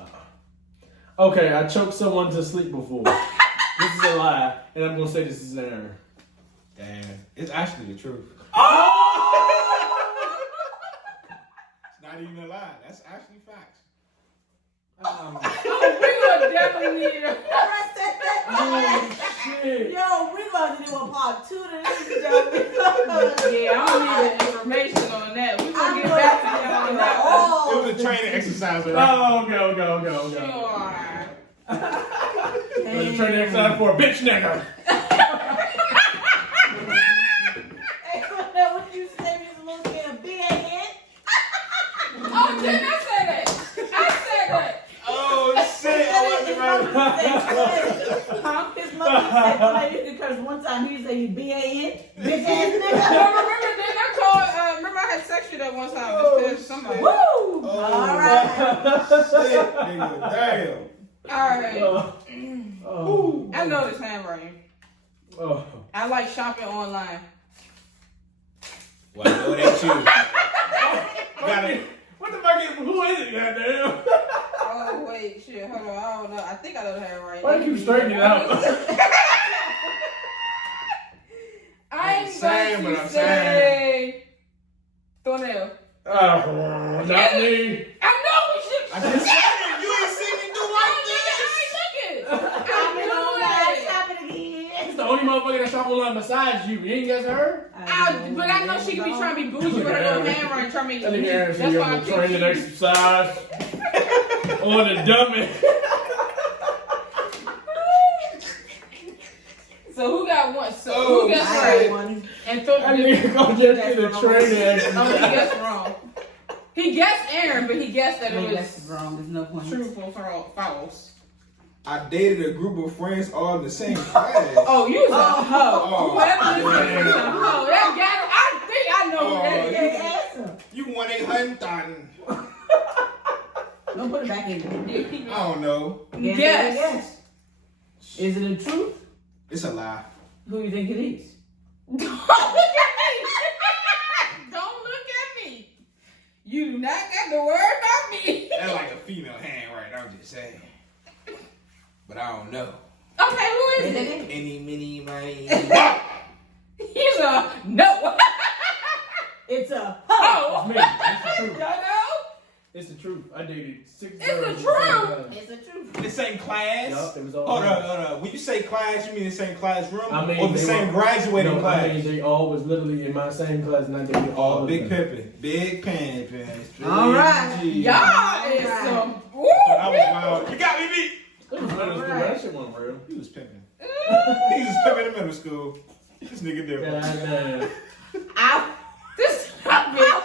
Okay, I choked someone to sleep before. This is a lie, and I'm gonna say this is an error. Damn. It's actually the truth. Oh! It's not even a lie. That's actually facts. Oh, we gonna definitely need it. Oh, shit. Yo, we gonna do a part 2 to this, Yeah, I don't need the information on that. We gonna get back to y'all on that one. It was a training exercise. Right? Oh, go. Sure. It was a training exercise for a bitch nigga. What you say, Mr. Little Kid, a BAN? Oh, didn't I say that? I said that. Oh shit! Huh? His mother said like you could curse one time. He said you BAN, bitch ass nigga. Remember, didn't I call? Remember I had sex you that one time because somebody. Woo! All right. Shit, nigga, damn. All right. Oh. I know this handwriting. Oh. I like shopping online. Well, I know that too. Gotta. What the fuck is, who is it, goddamn? Oh wait, shit, hold on, I don't know. I think I know the handwriting. Why do you straighten it out? I'm saying going what to I'm say Thornell. Not me. I know we should. I just said it. You ain't seen me do like this. I know it. Shopping again. It's the only motherfucker that shop online besides you. You ain't guess her? But I know she could be trying to be bougie with her little handwriting, trying to make I think it. Aaron That's should why give I'm him a training thinking. exercise on the dummy. So who got one? So Oh, who gets I right? got one. And I Thornell. need to go just get a training Oh, exercise. he guessed wrong. He guessed Aaron, but he guessed that I it guess it's was wrong. There's no point. truthful or false. I dated a group of friends all in the same class. Oh, you was a hoe. Oh, Whoever you yeah. was a hoe. That guy, I think I know who that is. Hey, answer. You 1-800. Don't put it back in there. Yeah, keep it. I don't know. Yes. Is it the truth? It's a lie. Who you think it is? Don't look at me. Don't look at me. You do not got to worry about me. That's like a female handwriting. I'm just saying. But I don't know. Okay, who is it? Any, mini, miny. He's a no. It's a It's Oh. me. It's the truth. Y'all know? It's the truth. I dated 6 It's girls. the in same truth. class. It's the truth. The same class? Yup, it was all. Hold on. When you say class, you mean the same classroom? I mean, or the they same were- graduating No, class? I mean, they all was literally in my same class, and I dated all Oh, of big them. pimpin'. Big pimpin'. All right. Y'all is Right. some. I was wild. You got me beat. It was middle school. That shit wasn't real. He was pimping. He was pimping in middle school. This nigga different. Goddamn. This I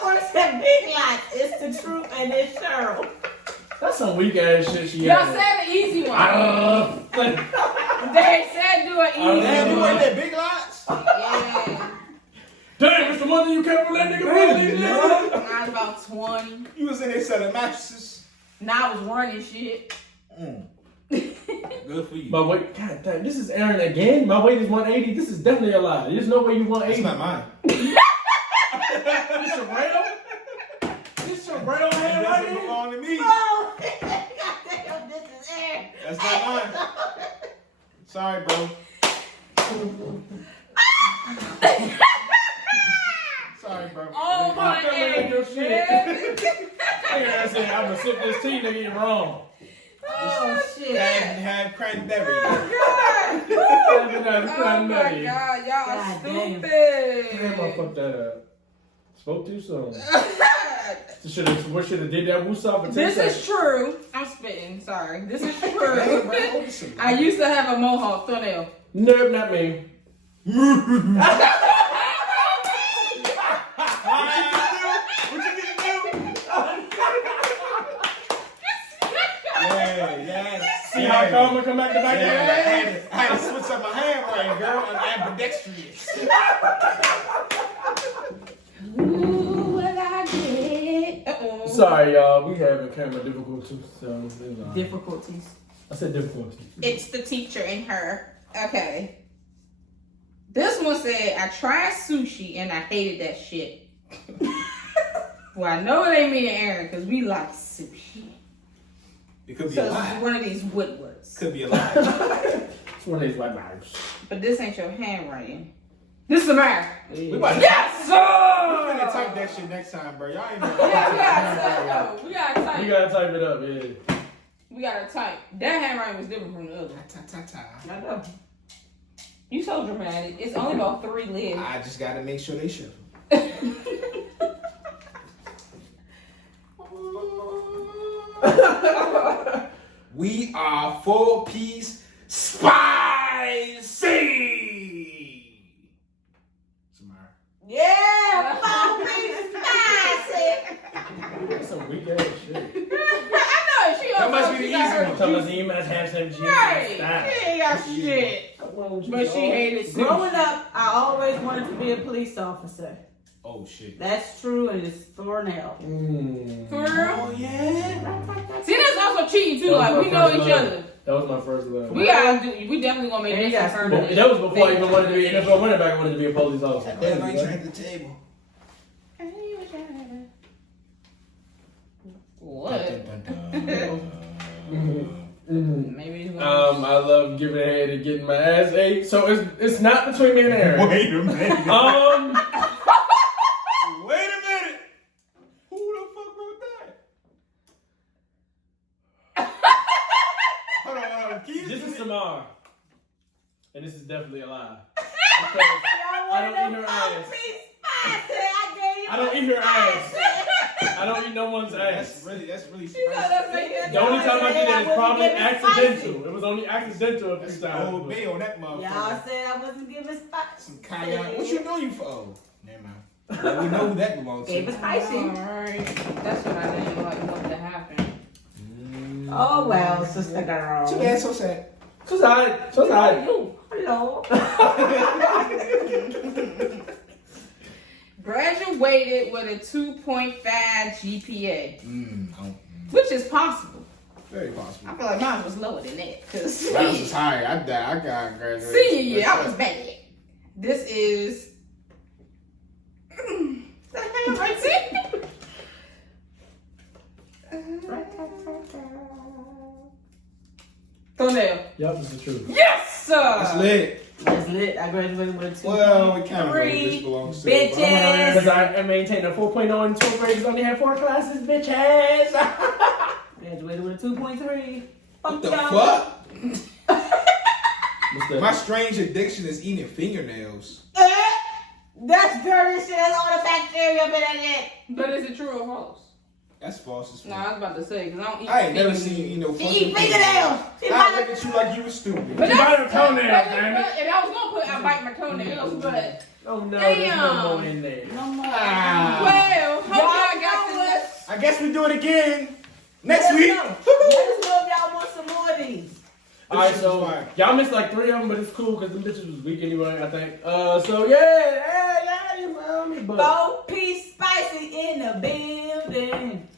want to say big lots. It's the truth and it's Cheryl. That's some weak ass shit she y'all had. said an easy one. Like, They said do an easy Damn, you one. weren't that big lots? Yeah. damn, it's the one that you kept from that nigga really did. I was about 20. You was in there selling mattresses. Now I was running shit. Good for you. My weight, god damn, this is Aaron again. My weight is 180. This is definitely a lie. There's no way you That's 180. not mine. This Sherelle? This Sherelle That doesn't handwriting? belong to me. Oh, goddamn, this is Aaron. That's not mine. Sorry, bro. Sorry, bro. Oh my Fuck that god. your shit. Nigga said, I'm gonna sip this tea, nigga, you're wrong. Oh, shit. Have cranberry. God. Oh Oh my god, y'all are God damn. Damn, I stupid. fucked that up. Spoke too soon. Should have did that woosah for 10 This seconds. is true. I'm spitting. Sorry. This is true. I used to have a mohawk thumbnail. Nope, not me. See how karma come back to back Yeah, I had to switch up my handwriting, girl. I'm ambidextrous. Ooh, what I did. Uh-oh. Sorry, y'all. We having camera difficulties. So Difficulties. I said difficulties. It's the teacher in her. Okay. This one said, I tried sushi and I hated that shit. Well, I know it ain't me and Aaron because we like sushi. It could be So a it's lie. one of these Woodwards. Could be a lie. It's one of these white knives. But this ain't your handwriting. This is the math. We about to Yes, we finna sir! type that shit next time, bro. Y'all ain't know. Yeah, we gotta type it up. We gotta type You it. gotta type it up, yeah. We gotta type. That handwriting was different from the other. I know. You so dramatic. It's only about 3 letters. I just gotta make sure they shuffle. We are 4-piece spicy. Samara. Yeah, 4-piece spicy. That's some weak ass shit. I know. She That must be the she got easy her one. Thomas, you must have some juice. Right. She Style. ain't got shit. But she hated sushi. Growing up, I always wanted to be a police officer. Oh shit. That's true, and it's for now. For real? Oh yeah. See, that's also cheating too. That was Like, my we know first each love. other. That was my first love. We gotta do. We definitely gonna make And this you a got turn. Well, that was before I even wanted to be an NFL running back. I wanted to be a police officer. Damn, I ain't trying the table. What? Maybe it's I love giving head and getting my ass ate. So it's not between me and Aaron. Wait a minute. Wait a minute. Who the fuck wrote that? Hold on. This is Samar, and this is definitely a lie. Because I don't eat her ass. I don't eat her ass. I don't eat no one's ass. That's really You know, that's like that. The only time I did that is probably accidental. It was only accidental a few That's times. Old Bay on that Y'all motherfucker. said I wasn't giving spicy. Some cayenne. What you know you for? Oh, never mind. We know who that belongs Gave to. it spicy. Alright. That's what I didn't like what to happen. Oh well, sister girl. Too bad, so sad. So sorry. Hello. Graduated with a 2.5 GPA, Oh, which is possible. very possible. I feel like mine was lower than that. Cause Mine was high. I got graduated. senior year, I was bad. This is. The handwriting. Thumbnail. Yep, this is true. Yes, sir. That's lit. That's lit. I graduated with a 2. Well, we kind of know what this Three belongs to. bitches. Because I maintained a 4.0 in 12th grade. Only had 4 classes, bitch ass. Graduated with a 2.3. What the y'all. fuck? What's that? My strange addiction is eating fingernails. That's dirty shit. That's all the bacteria up in that neck. But is it true or false? That's false as fuck. No, I was about to say because I don't eat. I ain't never seen you eat no She fucking eat fingernails. She I might look at you like you was stupid. But You that's- bite her toenails, but- damn it. And I was gonna put I bite my toenails, but Oh no, there's no Damn. more in there. No more. well, hope y'all got the nuts. I guess we do it again next Let week. us know if y'all want some more of these. Alright, This so is fine. y'all missed like 3 of them, but it's cool because them bitches was weak anyway, I think. So yeah, you feel me? But 4-piece spicy in the building.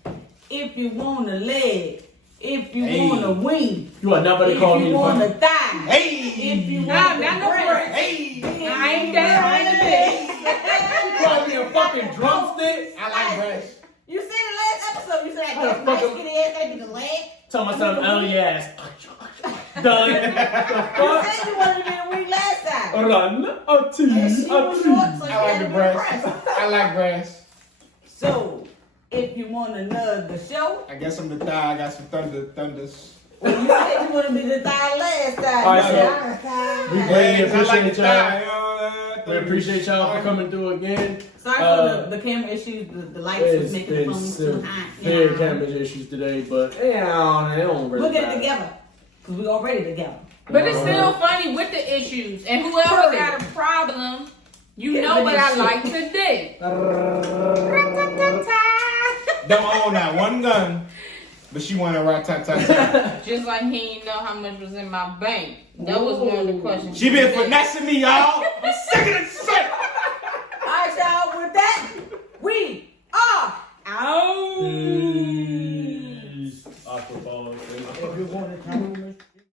If you want a leg, if you Hey. want a wing, you are not about to if call me you want a fucking. thigh, Hey! if you Nah, want not the no breast. breast. Hey! I ain't down in the bed. You call me a fucking drumstick? I like breast. You see the last episode? You said How that the fuck nice am- skinny ass gotta be the leg. Tell my son, oh yes. Done. You The fuck? said you wanted to be the wing last time. Run, And she was short, so she I had like to the be breast. breast. I like breast. So, if you want another show, I guess I'm the thigh. I got some thunders. well, you said you want to be the thigh last time. All right, so- so We greatly I like appreciate the y'all. thigh. We appreciate y'all for coming through again. sorry for the camera issues. The lights was It's making the been phone too some hot. very camera issues today, but yeah, they don't really We'll get it matter. together because we already together. But it's still funny with the issues. And whoever got a problem, you Get know rid what of I shit. like to do. Don't own that one gun, but she want to rat-tat-tat-tat. Just like he didn't know how much was in my bank. That was one of the questions. She been finessing me, y'all. I'm sick of this shit. All right, y'all. With that, we